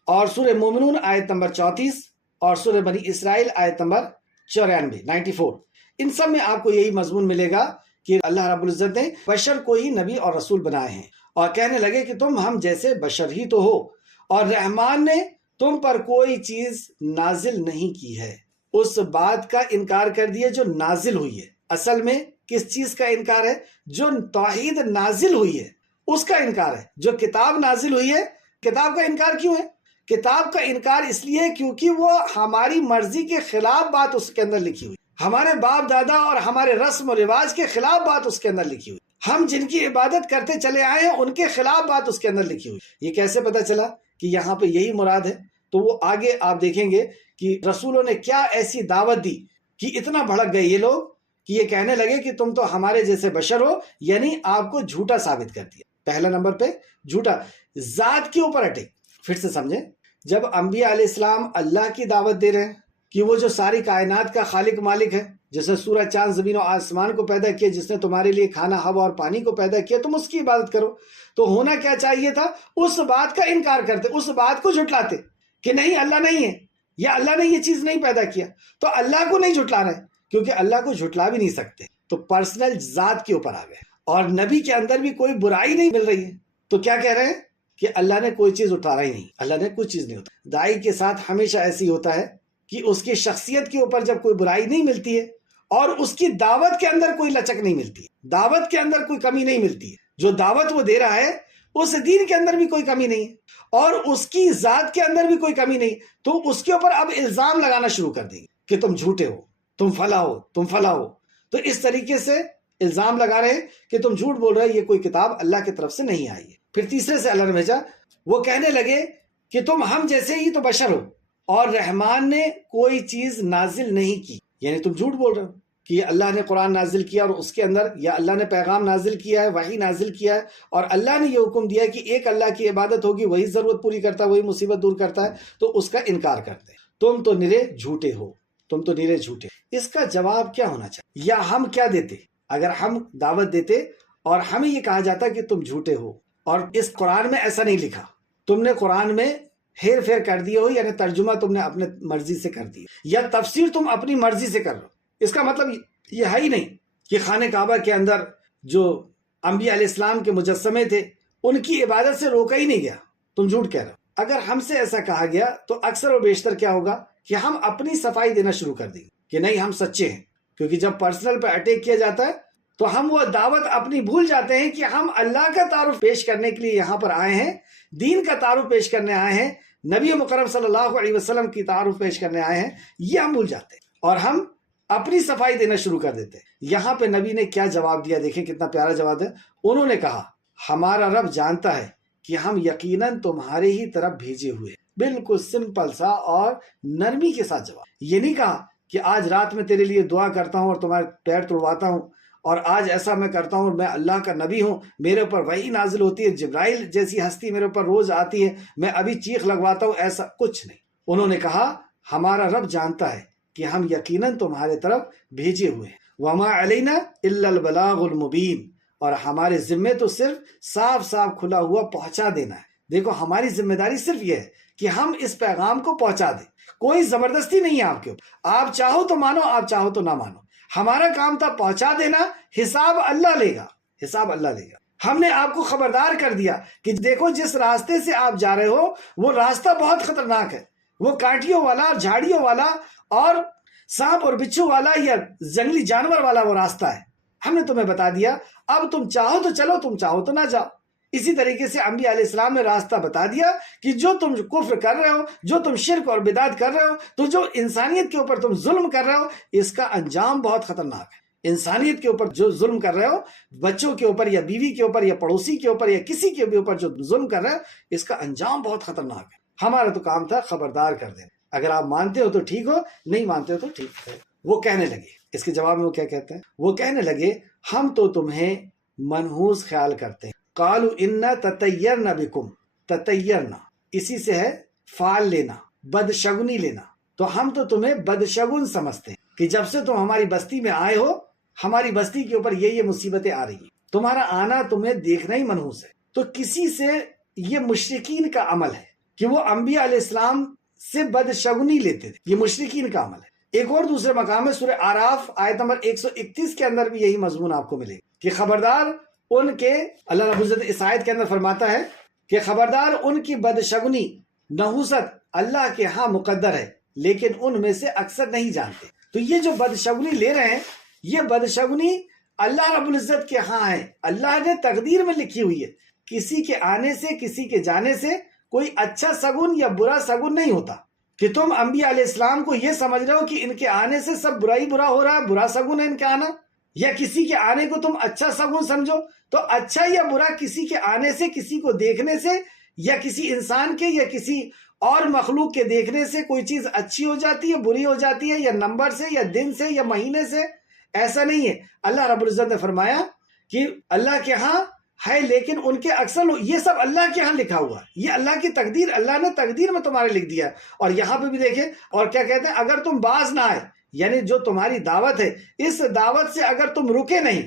اور سورہ مومنون آیت نمبر 34، اور سورہ بنی اسرائیل آیت نمبر 94 ان سب میں آپ کو یہی مضمون ملے گا کہ اللہ رب العزت نے بشر کو ہی نبی اور رسول بنائے ہیں، اور کہنے لگے کہ تم ہم جیسے بشر ہی تو ہو، اور رحمان نے تم پر کوئی چیز نازل نہیں کی ہے۔ اس بات کا انکار کر دیا جو نازل ہوئی ہے۔ اصل میں کس چیز کا انکار ہے؟ جو توحید نازل ہوئی ہے اس کا انکار ہے۔ جو کتاب نازل ہوئی ہے، کتاب کا انکار کیوں ہے؟ کتاب کا انکار اس لیے کیونکہ وہ ہماری مرضی کے خلاف بات اس کے اندر لکھی ہوئی، ہمارے باپ دادا اور ہمارے رسم و رواج کے خلاف بات اس کے اندر لکھی ہوئی، ہم جن کی عبادت کرتے چلے آئے ہیں ان کے خلاف بات اس کے اندر لکھی ہوئی۔ یہ کیسے پتا چلا کہ یہاں پہ یہی مراد ہے؟ تو وہ آگے آپ دیکھیں گے کہ رسولوں نے کیا ایسی دعوت دی کہ اتنا بھڑک گئے یہ لوگ کہ یہ کہنے لگے کہ تم تو ہمارے جیسے بشر ہو، یعنی آپ کو جھوٹا ثابت کر دیا۔ پہلا نمبر پہ جھوٹا، ذات کے اوپر اٹیک۔ پھر سے سمجھیں، جب انبیاء علیہ السلام اللہ کی دعوت دے رہے ہیں کہ وہ جو ساری کائنات کا خالق مالک ہے، جس نے سورج چاند زمین و آسمان کو پیدا کیا، جس نے تمہارے لیے کھانا ہوا اور پانی کو پیدا کیا، تم اس کی عبادت کرو، تو ہونا کیا چاہیے تھا؟ اس بات کا انکار کرتے، اس بات کو جھٹلاتے کہ نہیں اللہ نہیں ہے، یا اللہ نے یہ چیز نہیں پیدا کیا۔ تو اللہ کو نہیں جھٹلا رہے کیونکہ اللہ کو جھٹلا بھی نہیں سکتے، تو پرسنل ذات کے اوپر آ گئے، اور نبی کے اندر بھی کوئی برائی نہیں مل رہی ہے، تو کیا کہہ رہے ہیں کہ اللہ نے کوئی چیز اتارا ہی نہیں، اللہ نے کوئی چیز نہیں اتارا۔ داعی کے ساتھ ہمیشہ ایسی ہوتا ہے کہ اس کی شخصیت کے اوپر جب کوئی برائی نہیں ملتی ہے اور اس کی دعوت کے اندر کوئی لچک نہیں ملتی ہے، دعوت کے اندر کوئی کمی نہیں ملتی ہے، جو دعوت وہ دے رہا ہے اس دین کے اندر بھی کوئی کمی نہیں ہے اور اس کی ذات کے اندر بھی کوئی کمی نہیں، تو اس کے اوپر اب الزام لگانا شروع کر دیں گے کہ تم جھوٹے ہو، تم فلاں ہو، تم فلاں ہو۔ تو اس طریقے سے الزام لگا رہے ہیں کہ تم جھوٹ بول رہے، یہ کوئی کتاب اللہ کی طرف سے نہیں آئی ہے۔ پھر تیسرے سے اللہ نے بھیجا، وہ کہنے لگے کہ تم ہم جیسے ہی تو بشر ہو اور رحمان نے کوئی چیز نازل نہیں کی، یعنی تم جھوٹ بول رہے ہو کہ اللہ نے قرآن نازل کیا اور اس کے اندر یا اللہ نے پیغام نازل کیا ہے، وحی نازل کیا ہے، اور اللہ نے یہ حکم دیا ہے کہ ایک اللہ کی عبادت ہوگی، وہی ضرورت پوری کرتا ہے، وہی مصیبت دور کرتا ہے، تو اس کا انکار کرتے ہیں۔ تم تو نرے جھوٹے ہو، تم تو نرے جھوٹے۔ اس کا جواب کیا ہونا چاہیے؟ یا ہم کیا دیتے اگر ہم دعوت دیتے اور ہمیں یہ کہا جاتا کہ تم جھوٹے ہو، اور اس قرآن میں ایسا نہیں لکھا، تم نے قرآن میں ہیر پھیر کر دیا ہو، یعنی ترجمہ تم نے اپنے مرضی سے کر دی، یا تفسیر تم اپنی مرضی سے کر رہے ہو۔ اس کا مطلب یہ ہے ہی نہیں کہ خانہ کعبہ کے اندر جو انبیاء علیہ السلام کے مجسمے تھے ان کی عبادت سے روکا ہی نہیں گیا، تم جھوٹ کہہ رہے ہو۔ اگر ہم سے ایسا کہا گیا تو اکثر و بیشتر کیا ہوگا کہ ہم اپنی صفائی دینا شروع کر دیں گے کہ نہیں ہم سچے ہیں، کیونکہ جب پرسنل پہ اٹیک کیا جاتا ہے تو ہم وہ دعوت اپنی بھول جاتے ہیں کہ ہم اللہ کا تعارف پیش کرنے کے لیے یہاں پر آئے ہیں، دین کا تعارف پیش کرنے آئے ہیں، نبی مکرم صلی اللہ علیہ وسلم کی تعارف پیش کرنے آئے ہیں، یہ ہم بھول جاتے ہیں اور ہم اپنی صفائی دینا شروع کر دیتے ہیں۔ یہاں پہ نبی نے کیا جواب دیا، دیکھیں کتنا پیارا جواب ہے۔ انہوں نے کہا ہمارا رب جانتا ہے کہ ہم یقیناً تمہارے ہی طرف بھیجے ہوئے۔ بالکل سمپل سا اور نرمی کے ساتھ جواب۔ یہ نہیں کہا کہ آج رات میں تیرے لیے دعا کرتا ہوں اور تمہارے پیر توڑواتا ہوں، اور آج ایسا میں کرتا ہوں، میں اللہ کا نبی ہوں، میرے اوپر وحی نازل ہوتی ہے، جبرائیل جیسی ہستی میرے اوپر روز آتی ہے، میں ابھی چیخ لگواتا ہوں، ایسا کچھ نہیں۔ انہوں نے کہا ہمارا رب جانتا ہے کہ ہم یقیناً تمہارے طرف بھیجے ہوئے ہیں، وما علینا الا البلاغ المبین، اور ہمارے ذمے تو صرف صاف صاف کھلا ہوا پہنچا دینا ہے۔ دیکھو ہماری ذمہ داری صرف یہ ہے کہ ہم اس پیغام کو پہنچا دیں، کوئی زبردستی نہیں ہے آپ کے اوپر، آپ چاہو تو مانو، آپ چاہو تو نہ مانو، ہمارا کام تھا پہنچا دینا، حساب اللہ لے گا، حساب اللہ لے گا۔ ہم نے آپ کو خبردار کر دیا کہ دیکھو جس راستے سے آپ جا رہے ہو وہ راستہ بہت خطرناک ہے، وہ کانٹیوں والا، جھاڑیوں والا اور سانپ اور بچھو والا یا جنگلی جانور والا وہ راستہ ہے، ہم نے تمہیں بتا دیا، اب تم چاہو تو چلو، تم چاہو تو نہ جاؤ۔ اسی طریقے سے انبیاء علیہ السلام نے راستہ بتا دیا کہ جو تم کفر کر رہے ہو، جو تم شرک اور بدعت کر رہے ہو، تو جو انسانیت کے اوپر تم ظلم کر رہے ہو، اس کا انجام بہت خطرناک ہے۔ انسانیت کے اوپر جو ظلم کر رہے ہو، بچوں کے اوپر یا بیوی کے اوپر یا پڑوسی کے اوپر یا کسی کے بھی اوپر جو ظلم کر رہے ہو، اس کا انجام بہت خطرناک ہے۔ ہمارا تو کام تھا خبردار کر دینا، اگر آپ مانتے ہو تو ٹھیک ہو، نہیں مانتے ہو تو ٹھیک ہے۔ وہ کہنے لگے، اس کے جواب میں وہ کیا کہتے ہیں؟ وہ کہنے لگے ہم تو تمہیں منحوس خیال کرتے ہیں۔ قالوا انا تطیرنا بکم، تطیرنا اسی سے ہے فعل لینا، بدشگنی لینا، تو ہم تو تمہیں بدشگن سمجھتے ہیں کہ جب سے تم ہماری بستی میں آئے ہو، ہماری بستی کے اوپر یہ مصیبتیں آ رہی ہیں، تمہارا آنا تمہیں دیکھنا ہی منحوس ہے۔ تو کسی سے یہ مشرکین کا عمل ہے کہ وہ انبیاء علیہ السلام سے بدشگنی لیتے تھے، یہ مشرکین کا عمل ہے۔ ایک اور دوسرے مقام میں سورہ آراف آیت نمبر 131 کے اندر بھی یہی مضمون آپ کو ملے کہ خبردار ان کے، اللہ رب العزت اس آیت کے اندر فرماتا ہے کہ خبردار ان کی بدشگنی نحوست اللہ کے ہاں مقدر ہے لیکن ان میں سے اکثر نہیں جانتے۔ تو یہ جو بدشگنی لے رہے ہیں، یہ بدشگنی اللہ رب العزت کے ہاں ہے، اللہ نے تقدیر میں لکھی ہوئی ہے۔ کسی کے آنے سے، کسی کے جانے سے کوئی اچھا سگن یا برا سگن نہیں ہوتا کہ تم انبیاء علیہ السلام کو یہ سمجھ رہے ہو کہ ان کے آنے سے سب برائی برا ہو رہا ہے، برا سگن ہے ان کے آنا، یا کسی کے آنے کو تم اچھا سگن سمجھو۔ تو اچھا یا برا کسی کے آنے سے، کسی کو دیکھنے سے، یا کسی انسان کے یا کسی اور مخلوق کے دیکھنے سے کوئی چیز اچھی ہو جاتی ہے، بری ہو جاتی ہے، یا نمبر سے، یا دن سے، یا مہینے سے، ایسا نہیں ہے۔ اللہ رب العزت نے فرمایا کہ اللہ کے ہاں ہے لیکن ان کے اکثر لوگ، یہ سب اللہ کے ہاں لکھا ہوا ہے، یہ اللہ کی تقدیر، اللہ نے تقدیر میں تمہارے لکھ دیا ہے۔ اور یہاں پہ بھی دیکھیں اور کیا کہتے ہیں، اگر تم باز نہ آئے، یعنی جو تمہاری دعوت ہے اس دعوت سے اگر تم رکے نہیں،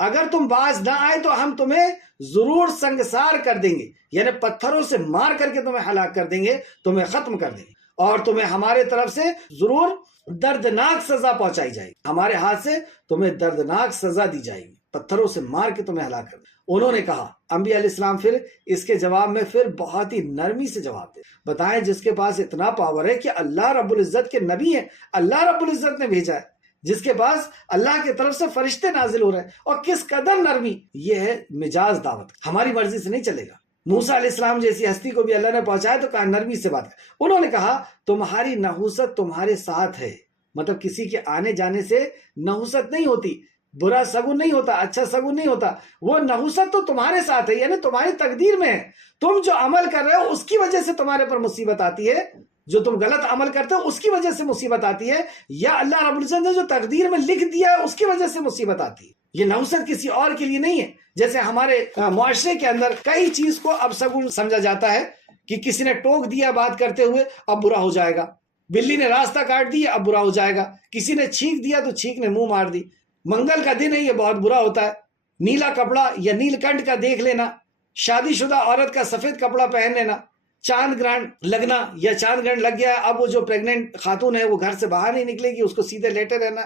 اگر تم باز نہ آئے تو ہم تمہیں ضرور سنگسار کر دیں گے، یعنی پتھروں سے مار کر کے تمہیں ہلاک کر دیں گے، تمہیں ختم کر دیں گے، اور تمہیں ہمارے طرف سے ضرور دردناک سزا پہنچائی جائے گی، ہمارے ہاتھ سے تمہیں دردناک سزا دی جائے گی، پتھروں سے مار کے تمہیں ہلاک کر دیں گے۔ انہوں نے کہا، انبیاء علیہ السلام پھر اس کے جواب میں پھر بہت ہی نرمی سے جواب دے، بتائیں جس کے پاس اتنا پاور ہے کہ اللہ رب العزت کے نبی ہیں، اللہ رب العزت نے بھیجا ہے، جس کے پاس اللہ کی طرف سے فرشتے نازل ہو رہے ہیں، اور کس قدر نرمی، یہ ہے مجاز دعوت، ہماری مرضی سے نہیں چلے گا۔ موسیٰ علیہ السلام جیسی ہستی کو بھی اللہ نے پہنچایا تو کہا نرمی سے بات کر۔ انہوں نے کہا تمہاری نحوست تمہارے ساتھ ہے، مطلب کسی کے آنے جانے سے نحوست نہیں ہوتی، برا سگن نہیں ہوتا، اچھا سگن نہیں ہوتا، وہ نحوست تو تمہارے ساتھ ہے، یعنی تمہاری تقدیر میں ہے، تم جو عمل کر رہے ہو اس کی وجہ سے تمہارے پر مصیبت آتی ہے، جو تم غلط عمل کرتے ہو اس کی وجہ سے مصیبت آتی ہے، یا اللہ رب العزت نے جو تقدیر میں لکھ دیا ہے اس کی وجہ سے مصیبت آتی ہے۔ یہ نحوست کسی اور کے لیے نہیں ہے۔ جیسے ہمارے معاشرے کے اندر کئی چیز کو اب سگن سمجھا جاتا ہے کہ کسی نے ٹوک دیا بات کرتے ہوئے، اب برا ہو جائے گا، بلی نے راستہ کاٹ دیا اب برا ہو جائے گا، کسی نے چھینک دیا تو چھینک نے منہ مار دی، منگل کا دن ہے یہ بہت برا ہوتا ہے، نیلا کپڑا یا نیل کنٹھ کا دیکھ لینا، شادی شدہ عورت کا سفید کپڑا پہن لینا، چاند گرہن لگنا یا چاند گرہن لگ گیا ہے، اب وہ جو پریگننٹ خاتون ہے وہ گھر سے باہر نہیں نکلے گی، اس کو سیدھے لیٹے رہنا،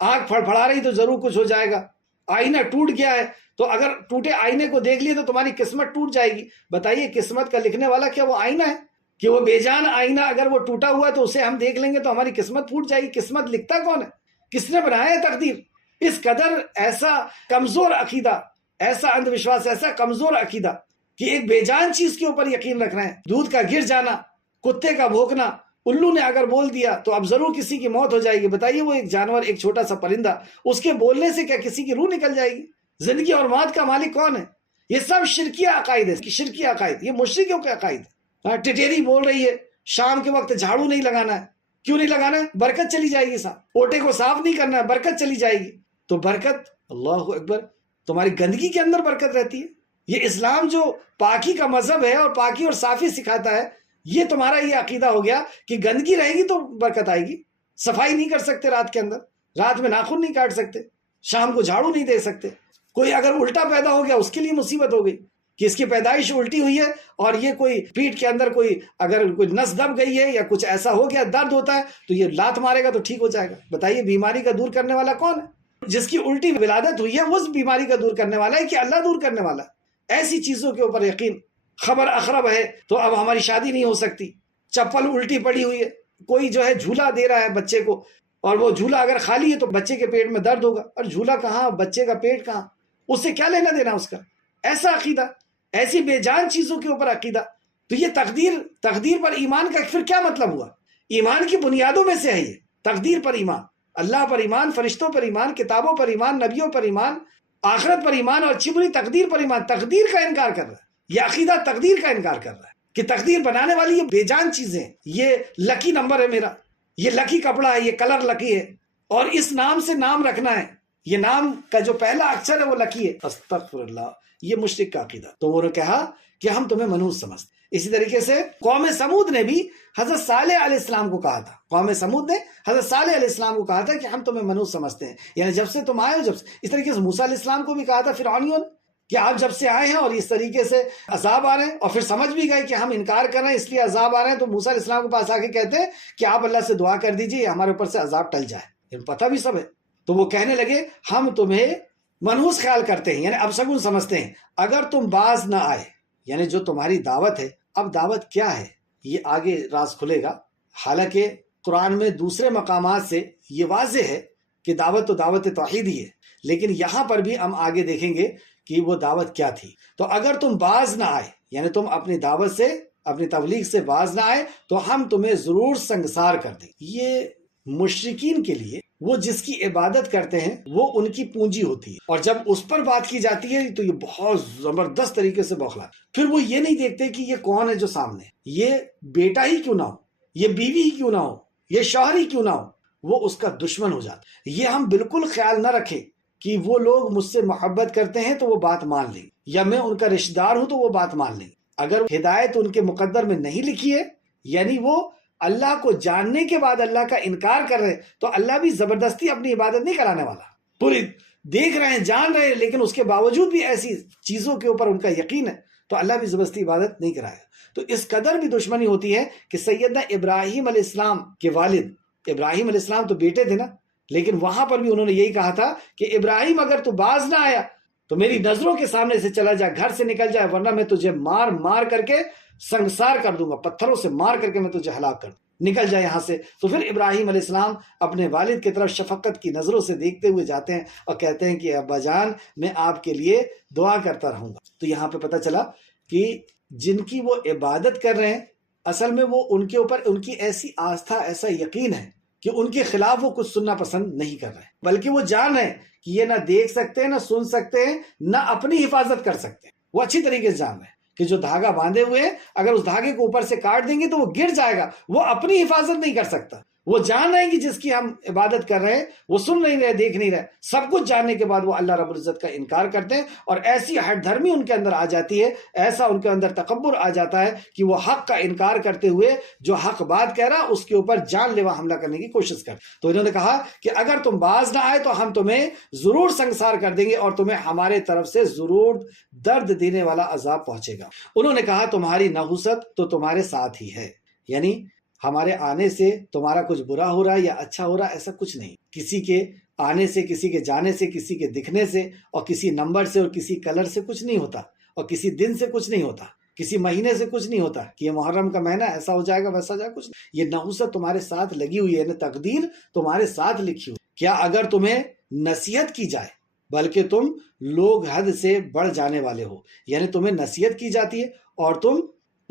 آنکھ پھڑپھڑا رہی تو ضرور کچھ ہو جائے گا، آئینہ ٹوٹ گیا ہے تو اگر ٹوٹے آئینے کو دیکھ لیے تو تمہاری قسمت ٹوٹ جائے گی۔ بتائیے قسمت کا لکھنے والا کیا وہ آئینہ ہے کہ وہ بے جان آئینہ اگر وہ ٹوٹا ہوا ہے تو اسے ہم دیکھ لیں گے تو ہماری قسمت پھوٹ جائے گی؟ قسمت لکھتا کون ہے؟ کس نے بنایا ہے تقدیر؟ اس قدر ایسا کمزور عقیدہ، ایسا اندھ وشواس، ایسا کمزور عقیدہ کہ ایک بے جان چیز کے اوپر یقین رکھ رہے ہیں، دودھ کا گر جانا، کتے کا بھونکنا، الو نے اگر بول دیا تو اب ضرور کسی کی موت ہو جائے گی۔ بتائیے وہ ایک جانور، ایک چھوٹا سا پرندہ، اس کے بولنے سے کیا کسی کی روح نکل جائے گی؟ زندگی اور موت کا مالک کون ہے؟ یہ سب شرکیہ عقائد ہے، شرکیہ عقائد، یہ مشرکوں کے عقائد ہے۔ ٹٹیری بول رہی ہے شام کے وقت جھاڑو نہیں لگانا ہے، کیوں نہیں لگانا ہے؟ برکت چلی جائے گی، صاحب اوٹے کو صاف نہیں کرنا ہے، برکت چلی جائے گی۔ تو برکت، اللہ اکبر، تمہاری گندگی کے اندر برکت رہتی ہے۔ یہ اسلام جو پاکی کا مذہب ہے اور پاکی اور صافی سکھاتا ہے، یہ تمہارا یہ عقیدہ ہو گیا کہ گندگی رہے گی تو برکت آئے گی۔ صفائی نہیں کر سکتے رات کے اندر، رات میں ناخن نہیں کاٹ سکتے، شام کو جھاڑو نہیں دے سکتے، کوئی اگر الٹا پیدا ہو گیا اس کے لیے مصیبت ہو گئی کہ اس کی پیدائش الٹی ہوئی ہے، اور یہ کوئی پیٹھ کے اندر کوئی اگر کوئی نس دب گئی ہے یا کچھ ایسا ہو گیا، درد ہوتا ہے تو یہ لات مارے گا تو ٹھیک ہو جائے گا۔ بتائیے بیماری کا دور کرنے والا کون ہے؟ جس کی الٹی ولادت ہوئی ہے اس بیماری کا دور کرنے والا ہے کہ اللہ دور کرنے والا ہے؟ ایسی چیزوں کے اوپر یقین۔ خبر اخرب ہے تو اب ہماری شادی نہیں ہو سکتی، چپل الٹی پڑی ہوئی ہے، کوئی جو ہے جھولا دے رہا ہے بچے کو، اور وہ جھولا اگر خالی ہے تو بچے کے پیٹ میں درد ہوگا، اور جھولا کہاں، بچے کا پیٹ کہاں، اس سے کیا لینا دینا اس کا؟ ایسا عقیدہ، ایسی بے جان چیزوں کے اوپر عقیدہ۔ تو یہ تقدیر پر ایمان کا پھر کیا مطلب ہوا؟ ایمان کی بنیادوں میں سے ہے یہ تقدیر پر ایمان، اللہ پر ایمان، فرشتوں پر ایمان، کتابوں پر ایمان، نبیوں پر ایمان، آخرت پر ایمان، اور اچھی بری تقدیر پر ایمان۔ تقدیر کا انکار کر رہا ہے یہ عقیدہ، تقدیر کا انکار کر رہا ہے کہ تقدیر بنانے والی یہ بے جان چیزیں، یہ لکی نمبر ہے میرا، یہ لکی کپڑا ہے، یہ کلر لکی ہے، اور اس نام سے نام رکھنا ہے، یہ نام کا جو پہلا اکثر ہے وہ لکی ہے۔ استغفر اللہ، یہ مشرک کا عقیدہ۔ تو انہوں نے کہا کہ ہم تمہیں منحوس سمجھتے۔ اسی طریقے سے قوم سمود نے بھی حضرت صالح علیہ السلام کو کہا تھا، قوم سمود نے حضرت صالح علیہ السلام کو کہا تھا کہ ہم تمہیں منحوس سمجھتے ہیں، یعنی جب سے تم آئے ہو، جب سے۔ اس طریقے سے موسیٰ علیہ السلام کو بھی کہا تھا فرعونیوں نے کہ آپ جب سے آئے ہیں اور اس طریقے سے عذاب آ رہے ہیں، اور پھر سمجھ بھی گئے کہ ہم انکار کر رہے ہیں اس لیے عذاب آ رہے ہیں، تو موسیٰ علیہ السلام کے پاس آ کے کہتے ہیں کہ آپ اللہ سے دعا کر دیجئے ہمارے اوپر سے عذاب ٹل جائے، ان پتہ بھی سب ہے۔ تو وہ کہنے لگے ہم تمہیں منحوس خیال کرتے ہیں، یعنی ابشگون سمجھتے ہیں، اگر تم باز نہ آئے، یعنی جو تمہاری دعوت ہے۔ اب دعوت کیا ہے یہ آگے راز کھلے گا، حالانکہ قرآن میں دوسرے مقامات سے یہ واضح ہے کہ دعوت تو دعوت توحید ہی ہے، لیکن یہاں پر بھی ہم آگے دیکھیں گے کہ وہ دعوت کیا تھی۔ تو اگر تم باز نہ آئے، یعنی تم اپنی دعوت سے، اپنی تبلیغ سے باز نہ آئے، تو ہم تمہیں ضرور سنگسار کر دیں۔ یہ مشرکین کے لیے، وہ جس کی عبادت کرتے ہیں وہ ان کی پونجی ہوتی ہے، اور جب اس پر بات کی جاتی ہے تو یہ بہت زبردست طریقے سے بوکھلا، پھر وہ یہ نہیں دیکھتے کہ یہ کون ہے جو سامنے، یہ بیٹا ہی کیوں نہ ہو، یہ بیوی ہی کیوں نہ ہو، یہ شوہر ہی کیوں نہ ہو، وہ اس کا دشمن ہو جاتا۔ یہ ہم بالکل خیال نہ رکھیں کہ وہ لوگ مجھ سے محبت کرتے ہیں تو وہ بات مان لیں، یا میں ان کا رشتہ دار ہوں تو وہ بات مان لیں۔ اگر ہدایت ان کے مقدر میں نہیں لکھی ہے، یعنی وہ اللہ کو جاننے کے بعد اللہ کا انکار کر رہے، تو اللہ بھی زبردستی اپنی عبادت نہیں کرانے والا۔ پوری دیکھ رہے ہیں، جان رہے ہیں، لیکن اس کے باوجود بھی ایسی چیزوں کے اوپر ان کا یقین ہے، تو اللہ بھی زبردستی عبادت نہیں کرائے گا۔ تو اس قدر بھی دشمنی ہوتی ہے کہ سیدنا ابراہیم علیہ السلام کے والد، ابراہیم علیہ السلام تو بیٹے تھے نا، لیکن وہاں پر بھی انہوں نے یہی کہا تھا کہ ابراہیم اگر تو باز نہ آیا تو میری نظروں کے سامنے سے چلا جا، گھر سے نکل جائے، ورنہ میں تجھے مار مار کر کے سنگسار کر دوں گا، پتھروں سے مار کر کے میں تجھے ہلاک کر دوں، نکل جائے یہاں سے۔ تو پھر ابراہیم علیہ السلام اپنے والد کی طرف شفقت کی نظروں سے دیکھتے ہوئے جاتے ہیں اور کہتے ہیں کہ ابا جان میں آپ کے لیے دعا کرتا رہوں گا۔ تو یہاں پہ پتہ چلا کہ جن کی وہ عبادت کر رہے ہیں، اصل میں وہ ان کے اوپر ان کی ایسی آستھا، ایسا یقین ہے کہ ان کے خلاف وہ کچھ سننا پسند نہیں کر رہے، بلکہ وہ جان رہے ہیں کہ یہ نہ دیکھ سکتے ہیں، نہ سن سکتے ہیں، نہ اپنی حفاظت کر سکتے ہیں۔ وہ اچھی طریقے سے جان رہے ہیں کہ جو دھاگا باندھے ہوئے ہیں، اگر اس دھاگے کو اوپر سے کاٹ دیں گے تو وہ گر جائے گا، وہ اپنی حفاظت نہیں کر سکتا۔ وہ جان رہے ہیں کہ جس کی ہم عبادت کر رہے ہیں وہ سن نہیں رہے، دیکھ نہیں رہے، سب کچھ جاننے کے بعد وہ اللہ رب العزت کا انکار کرتے ہیں، اور ایسی ہٹ دھرمی ان کے اندر آ جاتی ہے، ایسا ان کے اندر تکبر آ جاتا ہے کہ وہ حق کا انکار کرتے ہوئے جو حق بات کہہ رہا اس کے اوپر جان لیوا حملہ کرنے کی کوشش کر۔ تو انہوں نے کہا کہ اگر تم باز نہ آئے تو ہم تمہیں ضرور سنگسار کر دیں گے، اور تمہیں ہمارے طرف سے ضرور درد دینے والا عذاب پہنچے گا۔ انہوں نے کہا تمہاری نحوست تو تمہارے ساتھ ہی ہے، یعنی ہمارے آنے سے تمہارا کچھ برا ہو رہا ہے یا اچھا ہو رہا ہے، ایسا کچھ نہیں۔ کسی کے آنے سے، کسی کے جانے سے، کسی کے دکھنے سے، اور کسی نمبر سے اور کسی کلر سے کچھ نہیں ہوتا، اور کسی دن سے کچھ نہیں ہوتا، کسی مہینے سے کچھ نہیں ہوتا کہ یہ محرم کا مہینہ ایسا ہو جائے گا ویسا جائے گا، کچھ نہیں۔ یہ نحوست تمہارے ساتھ لگی ہوئی ہے، یعنی تقدیر تمہارے ساتھ لکھی ہوئی۔ کیا اگر تمہیں نصیحت کی جائے، بلکہ تم لوگ حد سے بڑھ جانے والے ہو، یعنی تمہیں نصیحت کی جاتی ہے اور تم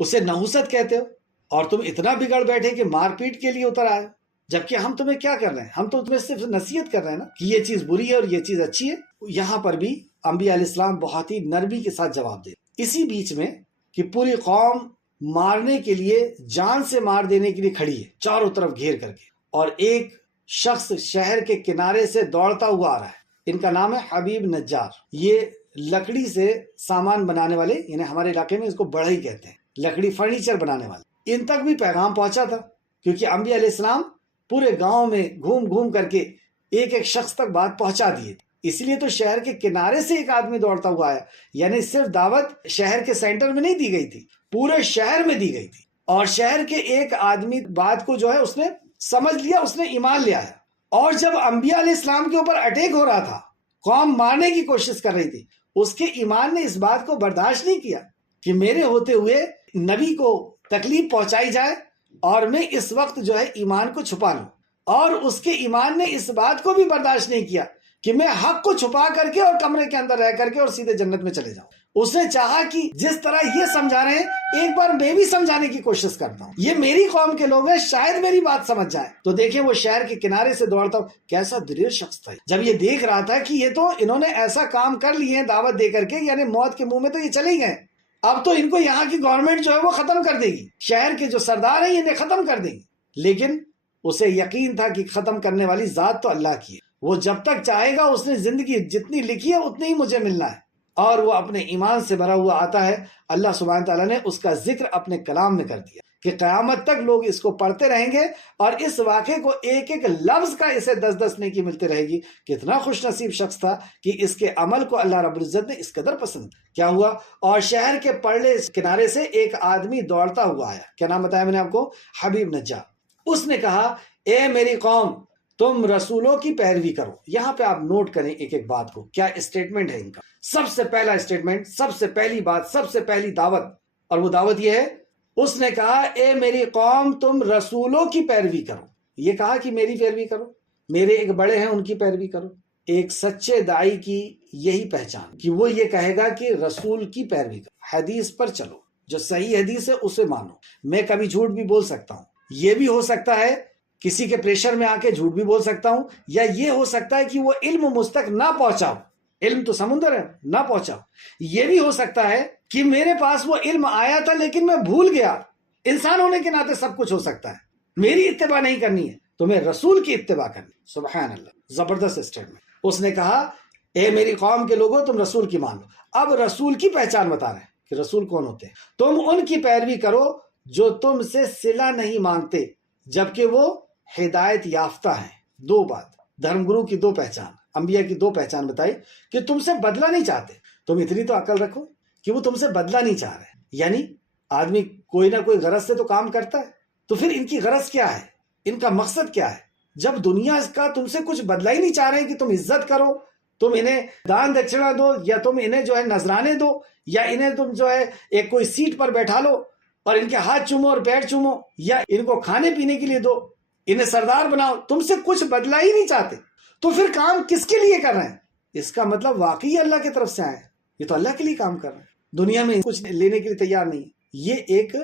اسے نحوست کہتے ہو، اور تم اتنا بگڑ بیٹھے کہ مار پیٹ کے لیے اتر آئے، جبکہ ہم تمہیں کیا کر رہے ہیں؟ ہم تو تمہیں صرف نصیحت کر رہے ہیں نا کہ یہ چیز بری ہے اور یہ چیز اچھی ہے۔ یہاں پر بھی انبیاء علیہ السلام بہت ہی نرمی کے ساتھ جواب دے، اسی بیچ میں کہ پوری قوم مارنے کے لیے، جان سے مار دینے کے لیے کھڑی ہے، چاروں طرف گھیر کر کے، اور ایک شخص شہر کے کنارے سے دوڑتا ہوا آ رہا ہے، ان کا نام ہے حبیب نجار۔ یہ لکڑی سے سامان بنانے والے، یعنی ہمارے علاقے میں اس کو بڑھئی کہتے ہیں، لکڑی فرنیچر بنانے والے۔ ان تک بھی پیغام پہنچا تھا، کیونکہ انبیاء علیہ السلام پورے گاؤں میں گھوم گھوم کر کے ایک ایک شخص تک بات پہنچا دیے، اس لیے تو شہر کے کنارے سے ایک آدمی دوڑتا ہوا آیا، یعنی صرف دعوت شہر کے سینٹر میں نہیں دی گئی تھی، پورے شہر میں دی گئی تھی، اور شہر کے ایک آدمی بات کو جو ہے اس نے سمجھ لیا، اس نے ایمان لے آیا۔ اور جب انبیاء علیہ السلام کے اوپر اٹیک ہو رہا تھا، قوم مارنے کی کوشش کر رہی تھی، اس کے ایمان نے اس بات کو برداشت نہیں کیا کہ میرے ہوتے ہوئے نبی کو تکلیف پہنچائی جائے اور میں اس وقت جو ہے ایمان کو چھپا لوں، اور اس کے ایمان نے اس بات کو بھی برداشت نہیں کیا کہ میں حق کو چھپا کر کے اور کمرے کے اندر رہ کر کے اور سیدھے جنت میں چلے جاؤں۔ اس نے چاہا کہ جس طرح یہ سمجھا رہے ہیں ایک بار میں بھی سمجھانے کی کوشش کرتا ہوں، یہ میری قوم کے لوگ ہیں، شاید میری بات سمجھ جائیں۔ تو دیکھیں وہ شہر کے کنارے سے دوڑتا ہوں، کیسا دلیر شخص تھا جب یہ دیکھ رہا تھا کہ یہ تو انہوں نے ایسا کام کر لیے ہیں دعوت دے کر کے، یعنی موت کے منہ میں تو یہ چلے ہی گئے، اب تو ان کو یہاں کی گورنمنٹ جو ہے وہ ختم کر دے گی، شہر کے جو سردار ہیں انہیں ختم کر دیں گے۔ لیکن اسے یقین تھا کہ ختم کرنے والی ذات تو اللہ کی ہے، وہ جب تک چاہے گا اس نے زندگی جتنی لکھی ہے اتنی ہی مجھے ملنا ہے، اور وہ اپنے ایمان سے بھرا ہوا آتا ہے۔ اللہ سبحانہ تعالیٰ نے اس کا ذکر اپنے کلام میں کر دیا کہ قیامت تک لوگ اس کو پڑھتے رہیں گے اور اس واقعے کو ایک ایک لفظ کا اسے 10 نیکی ملتی رہے گی. کتنا خوش نصیب شخص تھا کہ اس کے عمل کو اللہ رب العزت نے اس قدر پسند کیا ہوا. اور شہر کے پرلے کنارے سے ایک آدمی دوڑتا ہوا آیا. کیا نام بتایا میں نے آپ کو؟ حبیب نجار. اس نے کہا اے میری قوم تم رسولوں کی پیروی کرو. یہاں پہ آپ نوٹ کریں ایک ایک بات کو، کیا اسٹیٹمنٹ ہے ان کا. سب سے پہلا اسٹیٹمنٹ، سب سے پہلی بات، سب سے پہلی دعوت، اور وہ دعوت یہ ہے، اس نے کہا اے میری قوم تم رسولوں کی پیروی کرو. یہ کہا کہ میری پیروی کرو، میرے ایک بڑے ہیں ان کی پیروی کرو. ایک سچے داعی کی یہی پہچان کہ وہ یہ کہے گا کہ رسول کی پیروی کرو، حدیث پر چلو، جو صحیح حدیث ہے اسے مانو. میں کبھی جھوٹ بھی بول سکتا ہوں، یہ بھی ہو سکتا ہے کسی کے پریشر میں آ کے جھوٹ بھی بول سکتا ہوں، یا یہ ہو سکتا ہے کہ وہ علم مجھ تک نہ پہنچاؤ، علم تو سمندر ہے، نہ پہنچاؤ. یہ بھی ہو سکتا ہے کہ میرے پاس وہ علم آیا تھا لیکن میں بھول گیا. انسان ہونے کے ناطے سب کچھ ہو سکتا ہے. میری اتباع نہیں کرنی ہے، تمہیں رسول کی اتباع کرنی. سبحان اللہ، زبردست اسٹیٹمنٹ. اس نے کہا اے میری قوم کے لوگوں تم رسول کی مان لو. اب رسول کی پہچان بتا رہے ہیں کہ رسول کون ہوتے ہیں. تم ان کی پیروی کرو جو تم سے صلہ نہیں مانگتے جبکہ وہ ہدایت یافتہ ہیں. دو بات، دھرم گرو کی دو پہچان، انبیاء کی دو پہچان بتائی کہ تم سے بدلہ نہیں چاہتے. تم اتنی تو عقل رکھو کہ وہ تم سے بدلہ نہیں چاہ رہے. یعنی آدمی کوئی نہ کوئی غرض سے تو کام کرتا ہے، تو پھر ان کی غرض کیا ہے، ان کا مقصد کیا ہے؟ جب دنیا کا تم سے کچھ بدلہ ہی نہیں چاہ رہے کہ تم عزت کرو، تم انہیں دان دکشنا دو، یا تم انہیں جو ہے نذرانے دو، یا انہیں تم جو ہے ایک کوئی سیٹ پر بیٹھا لو اور ان کے ہاتھ چومو اور پیر چومو، یا ان کو کھانے پینے کے لیے دو، انہیں سردار بناؤ، تم سے کچھ بدلہ ہی نہیں چاہتے، تو پھر کام کس کے لیے کر رہے ہیں؟ اس کا مطلب واقعی اللہ کی طرف سے آئے، یہ تو اللہ کے لیے کام کر رہے ہیں، دنیا میں کچھ لینے کے لیے تیار نہیں. یہ ایک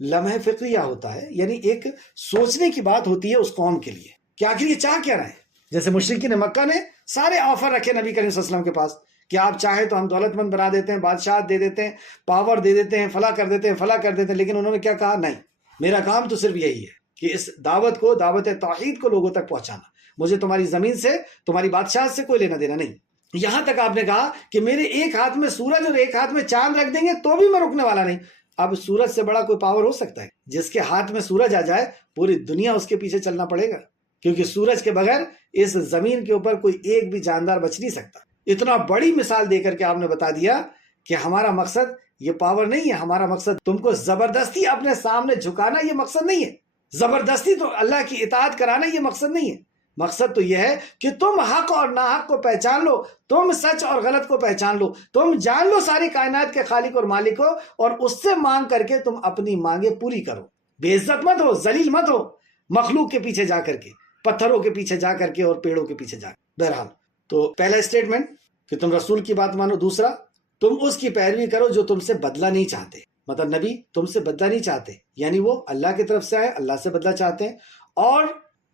لمحہ فکریہ ہوتا ہے، یعنی ایک سوچنے کی بات ہوتی ہے اس قوم کے لیے کہ آخر یہ چاہ کیا رہے ہیں. جیسے مشرکین مکہ نے سارے آفر رکھے نبی کریم صلی اللہ علیہ وسلم کے پاس کہ آپ چاہیں تو ہم دولت مند بنا دیتے ہیں، بادشاہت دے دیتے ہیں، پاور دے دیتے ہیں، فلاں کر دیتے ہیں، فلاں کر دیتے ہیں. لیکن انہوں نے کیا کہا؟ نہیں، میرا کام تو صرف یہی ہے کہ اس دعوت کو، دعوت توحید کو لوگوں تک پہنچانا. مجھے تمہاری زمین سے، تمہاری بادشاہت سے کوئی لینا دینا نہیں. یہاں تک آپ نے کہا کہ میرے ایک ہاتھ میں سورج اور ایک ہاتھ میں چاند رکھ دیں گے تو بھی میں رکنے والا نہیں. اب سورج سے بڑا کوئی پاور ہو سکتا ہے؟ جس کے ہاتھ میں سورج آ جائے پوری دنیا اس کے پیچھے چلنا پڑے گا، کیونکہ سورج کے بغیر اس زمین کے اوپر کوئی ایک بھی جاندار بچ نہیں سکتا. اتنا بڑی مثال دے کر کے آپ نے بتا دیا کہ ہمارا مقصد یہ پاور نہیں ہے، ہمارا مقصد تم کو زبردستی اپنے سامنے جھکانا یہ مقصد نہیں ہے، زبردستی تو اللہ کی اطاعت کرانا یہ مقصد نہیں ہے. مقصد تو یہ ہے کہ تم حق اور ناحق کو پہچان لو، تم سچ اور غلط کو پہچان لو، تم جان لو ساری کائنات کے خالق اور مالک ہو، اور اس سے مانگ کر کے تم اپنی مانگیں پوری کرو. بے عزت مت ہو، ذلیل مت ہو مخلوق کے پیچھے جا کر کے، پتھروں کے پیچھے جا کر کے اور پیڑوں کے پیچھے جا کر. بہرحال تو پہلا اسٹیٹمنٹ کہ تم رسول کی بات مانو. دوسرا، تم اس کی پیروی کرو جو تم سے بدلہ نہیں چاہتے. مطلب نبی تم سے بدلہ نہیں چاہتے، یعنی وہ اللہ کی طرف سے آئے، اللہ سے بدلہ چاہتے ہیں، اور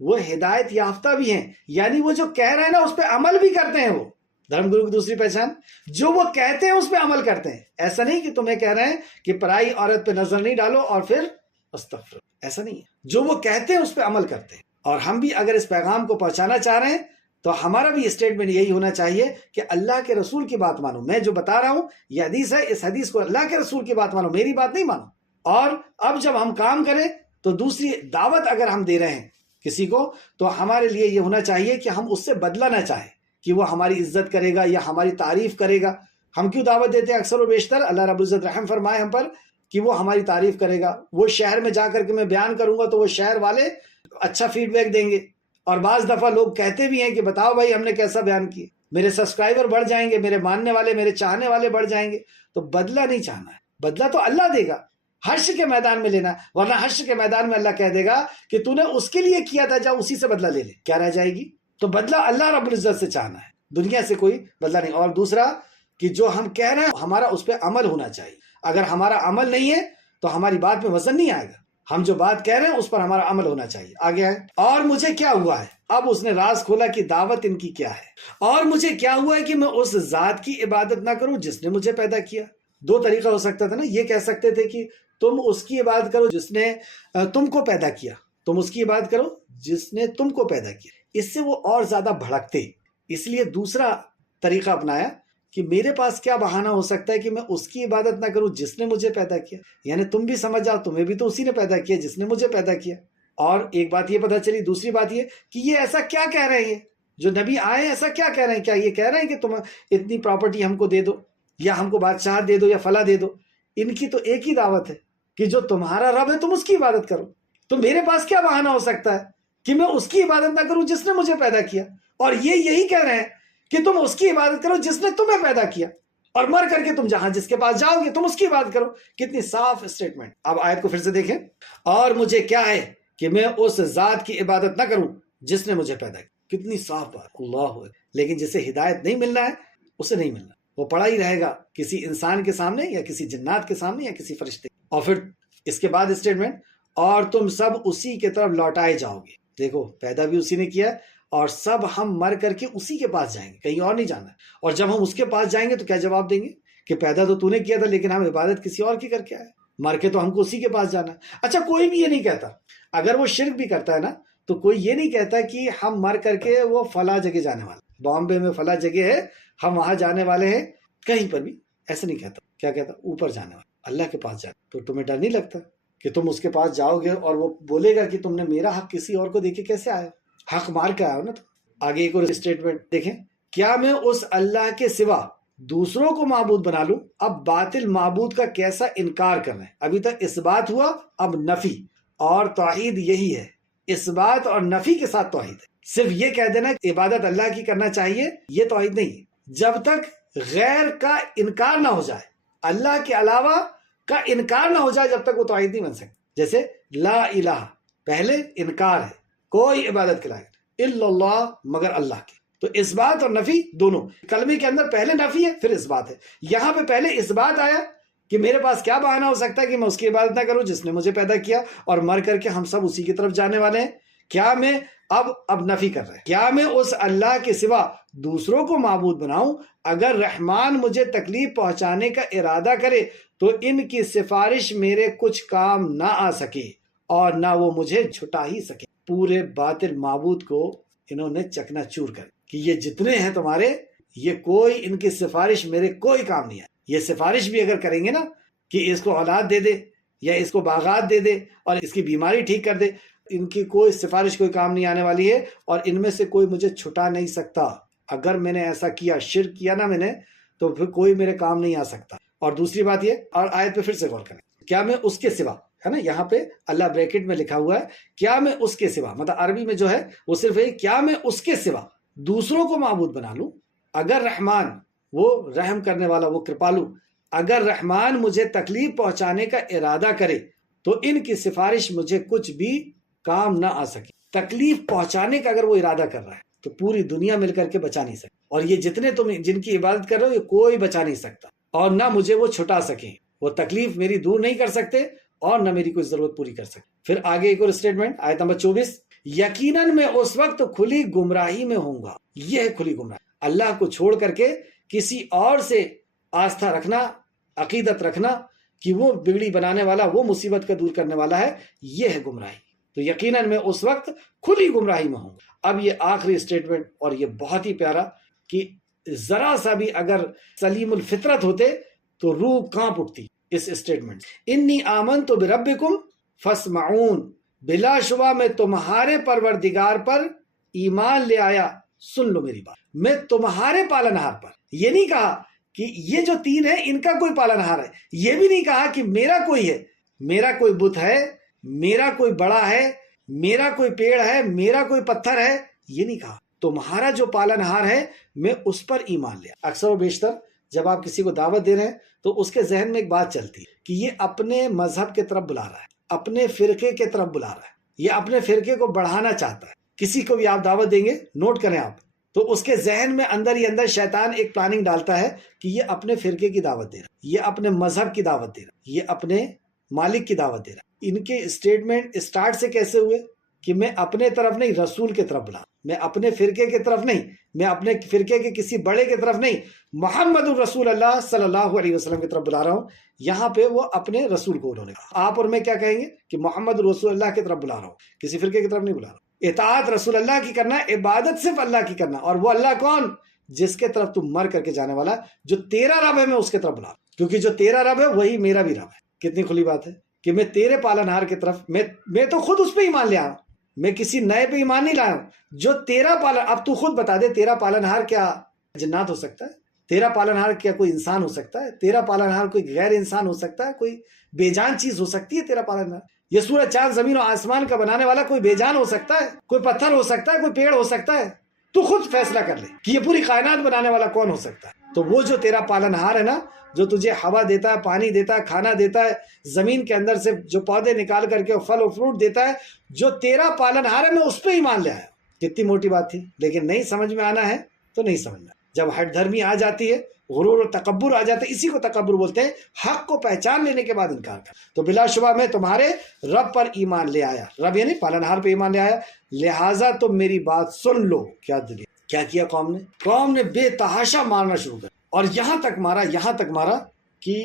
وہ ہدایت یافتہ بھی ہیں، یعنی وہ جو کہہ رہے ہیں نا اس پہ عمل بھی کرتے ہیں. وہ دھرم گرو کی دوسری پہچان، جو وہ کہتے ہیں اس پہ عمل کرتے ہیں. ایسا نہیں کہ تمہیں کہہ رہے ہیں کہ پرائی عورت پہ نظر نہیں ڈالو اور پھر استغفر، ایسا نہیں ہے. جو وہ کہتے ہیں اس پہ عمل کرتے ہیں. اور ہم بھی اگر اس پیغام کو پہنچانا چاہ رہے ہیں تو ہمارا بھی اسٹیٹمنٹ یہی ہونا چاہیے کہ اللہ کے رسول کی بات مانو. میں جو بتا رہا ہوں یہ حدیث ہے، اس حدیث کو اللہ کے رسول کی بات مانو، میری بات نہیں مانو. اور اب جب ہم کام کریں تو دوسری دعوت اگر ہم دے رہے ہیں کسی کو تو ہمارے لیے یہ ہونا چاہیے کہ ہم اس سے بدلہ نہ چاہیں کہ وہ ہماری عزت کرے گا یا ہماری تعریف کرے گا. ہم کیوں دعوت دیتے ہیں اکثر و بیشتر؟ اللہ رب العزت رحم فرمائے ہم پر کہ وہ ہماری تعریف کرے گا. وہ شہر میں جا کر کے میں بیان کروں گا تو وہ شہر والے اچھا فیڈ بیک دیں گے، اور بعض دفعہ لوگ کہتے بھی ہیں کہ بتاؤ بھائی ہم نے کیسا بیان کیا. میرے سبسکرائبر بڑھ جائیں گے، میرے ماننے والے، میرے چاہنے والے بڑھ جائیں گے. تو بدلہ نہیں چاہنا ہے، بدلہ تو اللہ دے گا، حشر کے میدان میں لینا. ورنہ حشر کے میدان میں اللہ کہہ دے گا کہ تو نے اس کے لیے کیا تھا، جا اسی سے بدلہ لے لے. کیا رہ جائے گی؟ تو بدلہ اللہ رب العزت سے چاہنا ہے، دنیا سے کوئی بدلہ نہیں. اور دوسرا کہ جو ہم کہہ رہے ہیں ہمارا اس پہ عمل ہونا چاہیے. اگر ہمارا عمل نہیں ہے تو ہماری بات میں وزن نہیں آئے گا. ہم جو بات کہہ رہے ہیں اس پر ہمارا عمل ہونا چاہیے. آگے ہے اور مجھے کیا ہوا ہے. اب اس نے راز کھولا کہ دعوت ان کی کیا ہے. اور مجھے کیا ہوا ہے کہ میں اس ذات کی عبادت نہ کروں جس نے مجھے پیدا کیا. دو طریقہ ہو سکتا تھا نا. یہ کہہ سکتے تھے کہ تم اس کی عبادت کرو جس نے تم کو پیدا کیا، تم اس کی عبادت کرو جس نے تم کو پیدا کیا. اس سے وہ اور زیادہ بھڑکتے، اس لیے دوسرا طریقہ اپنایا کہ میرے پاس کیا بہانہ ہو سکتا ہے کہ میں اس کی عبادت نہ کروں جس نے مجھے پیدا کیا. یعنی تم بھی سمجھ جاؤ تمہیں بھی تو اسی نے پیدا کیا جس نے مجھے پیدا کیا. اور ایک بات یہ پتہ چلی. دوسری بات یہ کہ یہ ایسا کیا کہہ رہے ہیں, جو نبی آئے ایسا کیا کہہ رہے ہیں؟ کیا یہ کہہ رہے ہیں کہ تم اتنی پراپرٹی ہم کو دے دو, یا ہم کو بادشاہ دے دو, یا فلاں دے دو؟ ان کی تو ایک ہی دعوت ہے کہ جو تمہارا رب ہے تم اس کی عبادت کرو. تو میرے پاس کیا بہانہ ہو سکتا ہے کہ میں اس کی عبادت نہ کروں جس نے مجھے پیدا کیا؟ اور یہ یہی کہہ رہے ہیں کہ تم اس کی عبادت کرو جس نے تمہیں پیدا کیا, اور مر کر کے تم جہاں جس کے پاس جاؤ گے تم اس کی عبادت کرو. کتنی صاف اسٹیٹمنٹ. اب آیت کو پھر سے دیکھیں. اور مجھے کیا ہے کہ میں اس ذات کی عبادت نہ کروں جس نے مجھے پیدا کیا. کتنی صاف بات. اللہ اکبر. لیکن جسے ہدایت نہیں ملنا ہے اسے نہیں ملنا, وہ پڑا ہی رہے گا کسی انسان کے سامنے, یا کسی جنات کے سامنے, یا کسی فرشتے. اور پھر اس کے بعد اسٹیٹمنٹ, اور تم سب اسی کے طرف لوٹائے جاؤ گے. دیکھو پیدا بھی اسی نے کیا, اور سب ہم مر کر کے اسی کے پاس جائیں گے, کہیں اور نہیں جانا. اور جب ہم اس کے پاس جائیں گے تو کیا جواب دیں گے کہ پیدا تو نے کیا تھا لیکن ہم عبادت کسی اور کی کر کے آئے, مر کے تو ہم کو اسی کے پاس جانا. اچھا کوئی بھی یہ نہیں کہتا, اگر وہ شرک بھی کرتا ہے نا تو کوئی یہ نہیں کہتا کہ ہم مر کر کے وہ فلاں جگہ جانے والے, بامبے میں فلاں جگہ ہے ہم وہاں جانے والے ہیں. کہیں پر بھی ایسا نہیں کہتا. کیا کہتا؟ اوپر جانے والے, اللہ کے پاس جانے. تو تمہیں ڈر نہیں لگتا کہ تم اس کے پاس جاؤ گے اور وہ بولے گا کہ تم نے میرا حق کسی اور کو دے کے کیسے آئے؟ حق مار کے آئے ہو نا. تو آگے ایک اور اسٹیٹمنٹ دیکھیں, کیا میں اس اللہ کے سوا دوسروں کو معبود بنا لوں؟ اب باطل معبود کا کیسا انکار کر رہے ہیں. ابھی تک اس بات ہوا, اب نفی. اور توحید یہی ہے, اس بات اور نفی کے ساتھ توحید ہے. صرف یہ کہہ دینا کہ عبادت اللہ کی کرنا چاہیے, یہ توحید نہیں ہے. جب تک غیر کا انکار نہ ہو جائے, اللہ کے علاوہ کا انکار نہ ہو جائے, جب تک وہ توحید نہیں بن سکتی. جیسے لا الہ, پہلے انکار ہے, کوئی عبادت کے لائق الا اللہ, مگر اللہ کی. تو اس بات اور نفی دونوں. کلمے کے اندر پہلے نفی ہے پھر اس بات ہے. یہاں پہ پہلے اس بات آیا کہ میرے پاس کیا بہانہ ہو سکتا ہے کہ میں اس کی عبادت نہ کروں جس نے مجھے پیدا کیا, اور مر کر کے ہم سب اسی کی طرف جانے والے ہیں. کیا میں اب نفی کر رہے ہیں, کیا میں اس اللہ کے سوا دوسروں کو معبود بناؤں؟ اگر رحمان مجھے تکلیف پہنچانے کا ارادہ کرے تو ان کی سفارش میرے کچھ کام نہ آ سکے, اور نہ وہ مجھے چھٹا ہی سکے. پورے باطل معبود کو انہوں نے چکنا چور کر کہ یہ جتنے ہیں تمہارے, یہ کوئی ان کی سفارش میرے کوئی کام نہیں ہے. یہ سفارش بھی اگر کریں گے نا کہ اس کو اولاد دے دے, یا اس کو باغات دے دے, اور اس کی بیماری ٹھیک کر دے, ان کی کوئی سفارش کوئی کام نہیں آنے والی ہے, اور ان میں سے کوئی مجھے چھٹا نہیں سکتا. اگر میں نے ایسا کیا, شرک کیا نا میں نے, تو پھر کوئی میرے کام نہیں آ سکتا. اور دوسری بات یہ, اور آیت پہ پھر سے غور کریں, کیا میں اس کے سوا, ہے نا یہاں پہ اللہ بریکٹ میں لکھا ہوا ہے, کیا میں اس کے سوا, مطلب عربی میں جو ہے وہ صرف ہے کیا میں اس کے سوا دوسروں کو معبود بنا لوں؟ اگر رحمان, وہ رحم کرنے والا, وہ کرپالو, اگر رحمان مجھے تکلیف پہنچانے کا ارادہ کرے تو ان کی سفارش مجھے کچھ بھی کام نہ آ سکے. تکلیف پہنچانے کا اگر وہ ارادہ کر رہا ہے تو پوری دنیا مل کر کے بچا نہیں سکتی, اور یہ جتنے تم جن کی عبادت کر رہے ہو یہ کوئی بچا نہیں سکتا, اور نہ مجھے وہ چھٹا سکیں. وہ تکلیف میری دور نہیں کر سکتے, اور نہ میری کوئی ضرورت پوری کر سکتے. پھر آگے ایک اور اسٹیٹمنٹ, آیت نمبر 24, یقیناً میں اس وقت کھلی گمراہی میں ہوں گا. یہ ہے کھلی گمراہی, اللہ کو چھوڑ کر کے کسی اور سے آستھا رکھنا, عقیدت رکھنا کہ وہ بگڑی بنانے والا, وہ مصیبت کا دور کرنے والا ہے, یہ ہے گمراہی. تو یقیناً میں اس وقت کھلی گمراہی میں ہوں گا. اب یہ آخری اسٹیٹمنٹ, اور یہ بہت ہی پیارا, کہ ذرا سا بھی اگر سلیم الفطرت ہوتے تو روح کانپ اٹھتی اس اسٹیٹمنٹ. انی آمنت بربکم فاسمعون, بلا شبہ میں تمہارے پروردگار پر ایمان لے آیا, سن لو میری بات, میں تمہارے پالنہار پر. یہ نہیں کہا کہ یہ جو تین ہے ان کا کوئی پالنہار ہے, یہ بھی نہیں کہا کہ میرا کوئی ہے, میرا کوئی بت ہے, میرا کوئی بڑا ہے, میرا کوئی پیڑ ہے, میرا کوئی پتھر ہے, یہ نہیں کہا. تمہارا جو پالنہار ہے میں اس پر ایمان لیا. اکثر و بیشتر جب آپ کسی کو دعوت دے رہے ہیں تو اس کے ذہن میں ایک بات چلتی ہے کہ یہ اپنے مذہب کے طرف بلا رہا ہے, اپنے فرقے کے طرف بلا رہا ہے, یہ اپنے فرقے کو بڑھانا چاہتا ہے. کسی کو بھی آپ دعوت دیں گے, نوٹ کریں آپ, تو اس کے ذہن میں اندر ہی اندر شیطان ایک پلاننگ ڈالتا ہے کہ یہ اپنے فرقے کی دعوت دے رہا ہے, یہ اپنے مذہب کی دعوت دے رہا ہے, یہ اپنے مالک کی دعوت دے رہا ہے. ان کے اسٹیٹمنٹ اسٹارٹ سے کیسے ہوئے کہ میں اپنے طرف نہیں, رسول کے طرف بلا, میں اپنے فرقے کی طرف نہیں, میں اپنے فرقے کے کسی بڑے کی طرف نہیں, محمد الرسول اللہ صلی اللہ علیہ وسلم کی طرف بلا رہا ہوں. یہاں پہ وہ اپنے رسول کو انہوں نے کہا. آپ اور میں کیا کہیں گے کہ محمد الرسول اللہ کی طرف بلا رہا ہوں, کسی فرقے کی طرف نہیں بلا رہا ہوں. اطاعت رسول اللہ کی کرنا, عبادت صرف اللہ کی کرنا, اور وہ اللہ کون؟ جس کے طرف تم مر کر کے جانے والا، جو تیرا رب ہے میں اس کے طرف بلا، کیونکہ جو تیرا رب ہے وہی میرا بھی رب ہے۔ کتنی کھلی بات ہے کہ میں تیرے پالنہار کی طرف، میں تو خود اس پہ ایمان لے آیا ہوں، میں کسی نئے پہ ایمان نہیں لایا ہوں۔ جو تیرا اب تو خود بتا دے، تیرا پالنہار کیا جنات ہو سکتا ہے؟ تیرا پالنہار کیا کوئی انسان ہو سکتا ہے؟ تیرا پالنہار کوئی غیر انسان ہو سکتا ہے؟ کوئی بے جان چیز ہو سکتی ہے تیرا پالنہار؟ یہ سورج چاند زمین و آسمان کا بنانے والا کوئی بے جان ہو سکتا ہے؟ کوئی پتھر ہو سکتا ہے؟ کوئی پیڑ ہو سکتا ہے؟ تو خود فیصلہ کر لے کہ یہ پوری کائنات بنانے والا کون ہو سکتا ہے۔ تو وہ جو تیرا پالنہار ہے نا، جو تجھے ہوا دیتا ہے، پانی دیتا ہے، کھانا دیتا ہے، زمین کے اندر سے جو پودے نکال کر کے پھل و فروٹ دیتا ہے، جو تیرا پالنہار ہے میں اس پہ ایمان لے آیا۔ کتنی موٹی بات تھی، لیکن نہیں سمجھ میں آنا ہے تو نہیں سمجھنا۔ جب ہٹ دھرمی آ جاتی ہے، غرور و تکبر آ جاتا ہے، اسی کو تکبر بولتے ہیں، حق کو پہچان لینے کے بعد انکار کر۔ تو بلا شبہ میں تمہارے رب پر ایمان لے آیا، رب یعنی پالنہار پہ ایمان لے آیا، لہٰذا تم میری بات سن لو۔ کیا دلیل؟ کیا کیا قوم نے بے تحاشا مارنا شروع کر، اور یہاں تک مارا کہ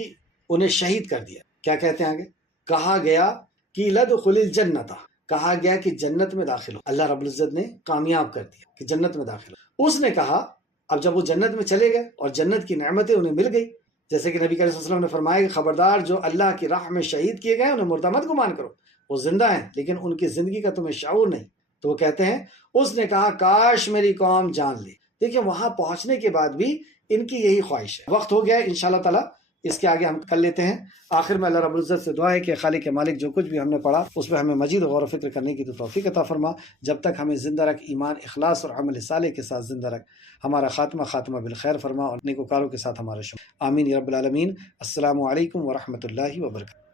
انہیں شہید کر دیا۔ کیا کہتے ہیں آگے؟ کہا گیا کہ لدخل الجنت، کہا گیا کہ جنت میں داخل ہو۔ اللہ رب العزت نے کامیاب کر دیا کہ جنت میں داخل ہو۔ اس نے کہا، اب جب وہ جنت میں چلے گئے اور جنت کی نعمتیں انہیں مل گئی، جیسے کہ نبی کریم صلی اللہ علیہ وسلم نے فرمایا کہ خبردار جو اللہ کی راہ میں شہید کیے گئے انہیں مردہ مت گمان کرو، وہ زندہ ہیں لیکن ان کی زندگی کا تمہیں شعور نہیں۔ تو وہ کہتے ہیں، اس نے کہا کاش میری قوم جان لے۔ دیکھیں وہاں پہنچنے کے بعد بھی ان کی یہی خواہش ہے۔ وقت ہو گیا ہے، انشاءاللہ تعالی اس کے آگے ہم کر لیتے ہیں۔ آخر میں اللہ رب العزت سے دعا ہے کہ خالق مالک جو کچھ بھی ہم نے پڑھا اس پہ ہمیں مزید غور و فکر کرنے کی توفیق عطا فرما۔ جب تک ہمیں زندہ رکھ، ایمان، اخلاص اور عمل صالح کے ساتھ زندہ رکھ۔ ہمارا خاتمہ بالخیر فرما اور نیکوکاروں کے ساتھ ہمارا شمار۔ آمین یا رب العالمین۔ السلام علیکم ورحمۃ اللہ وبرکاتہ۔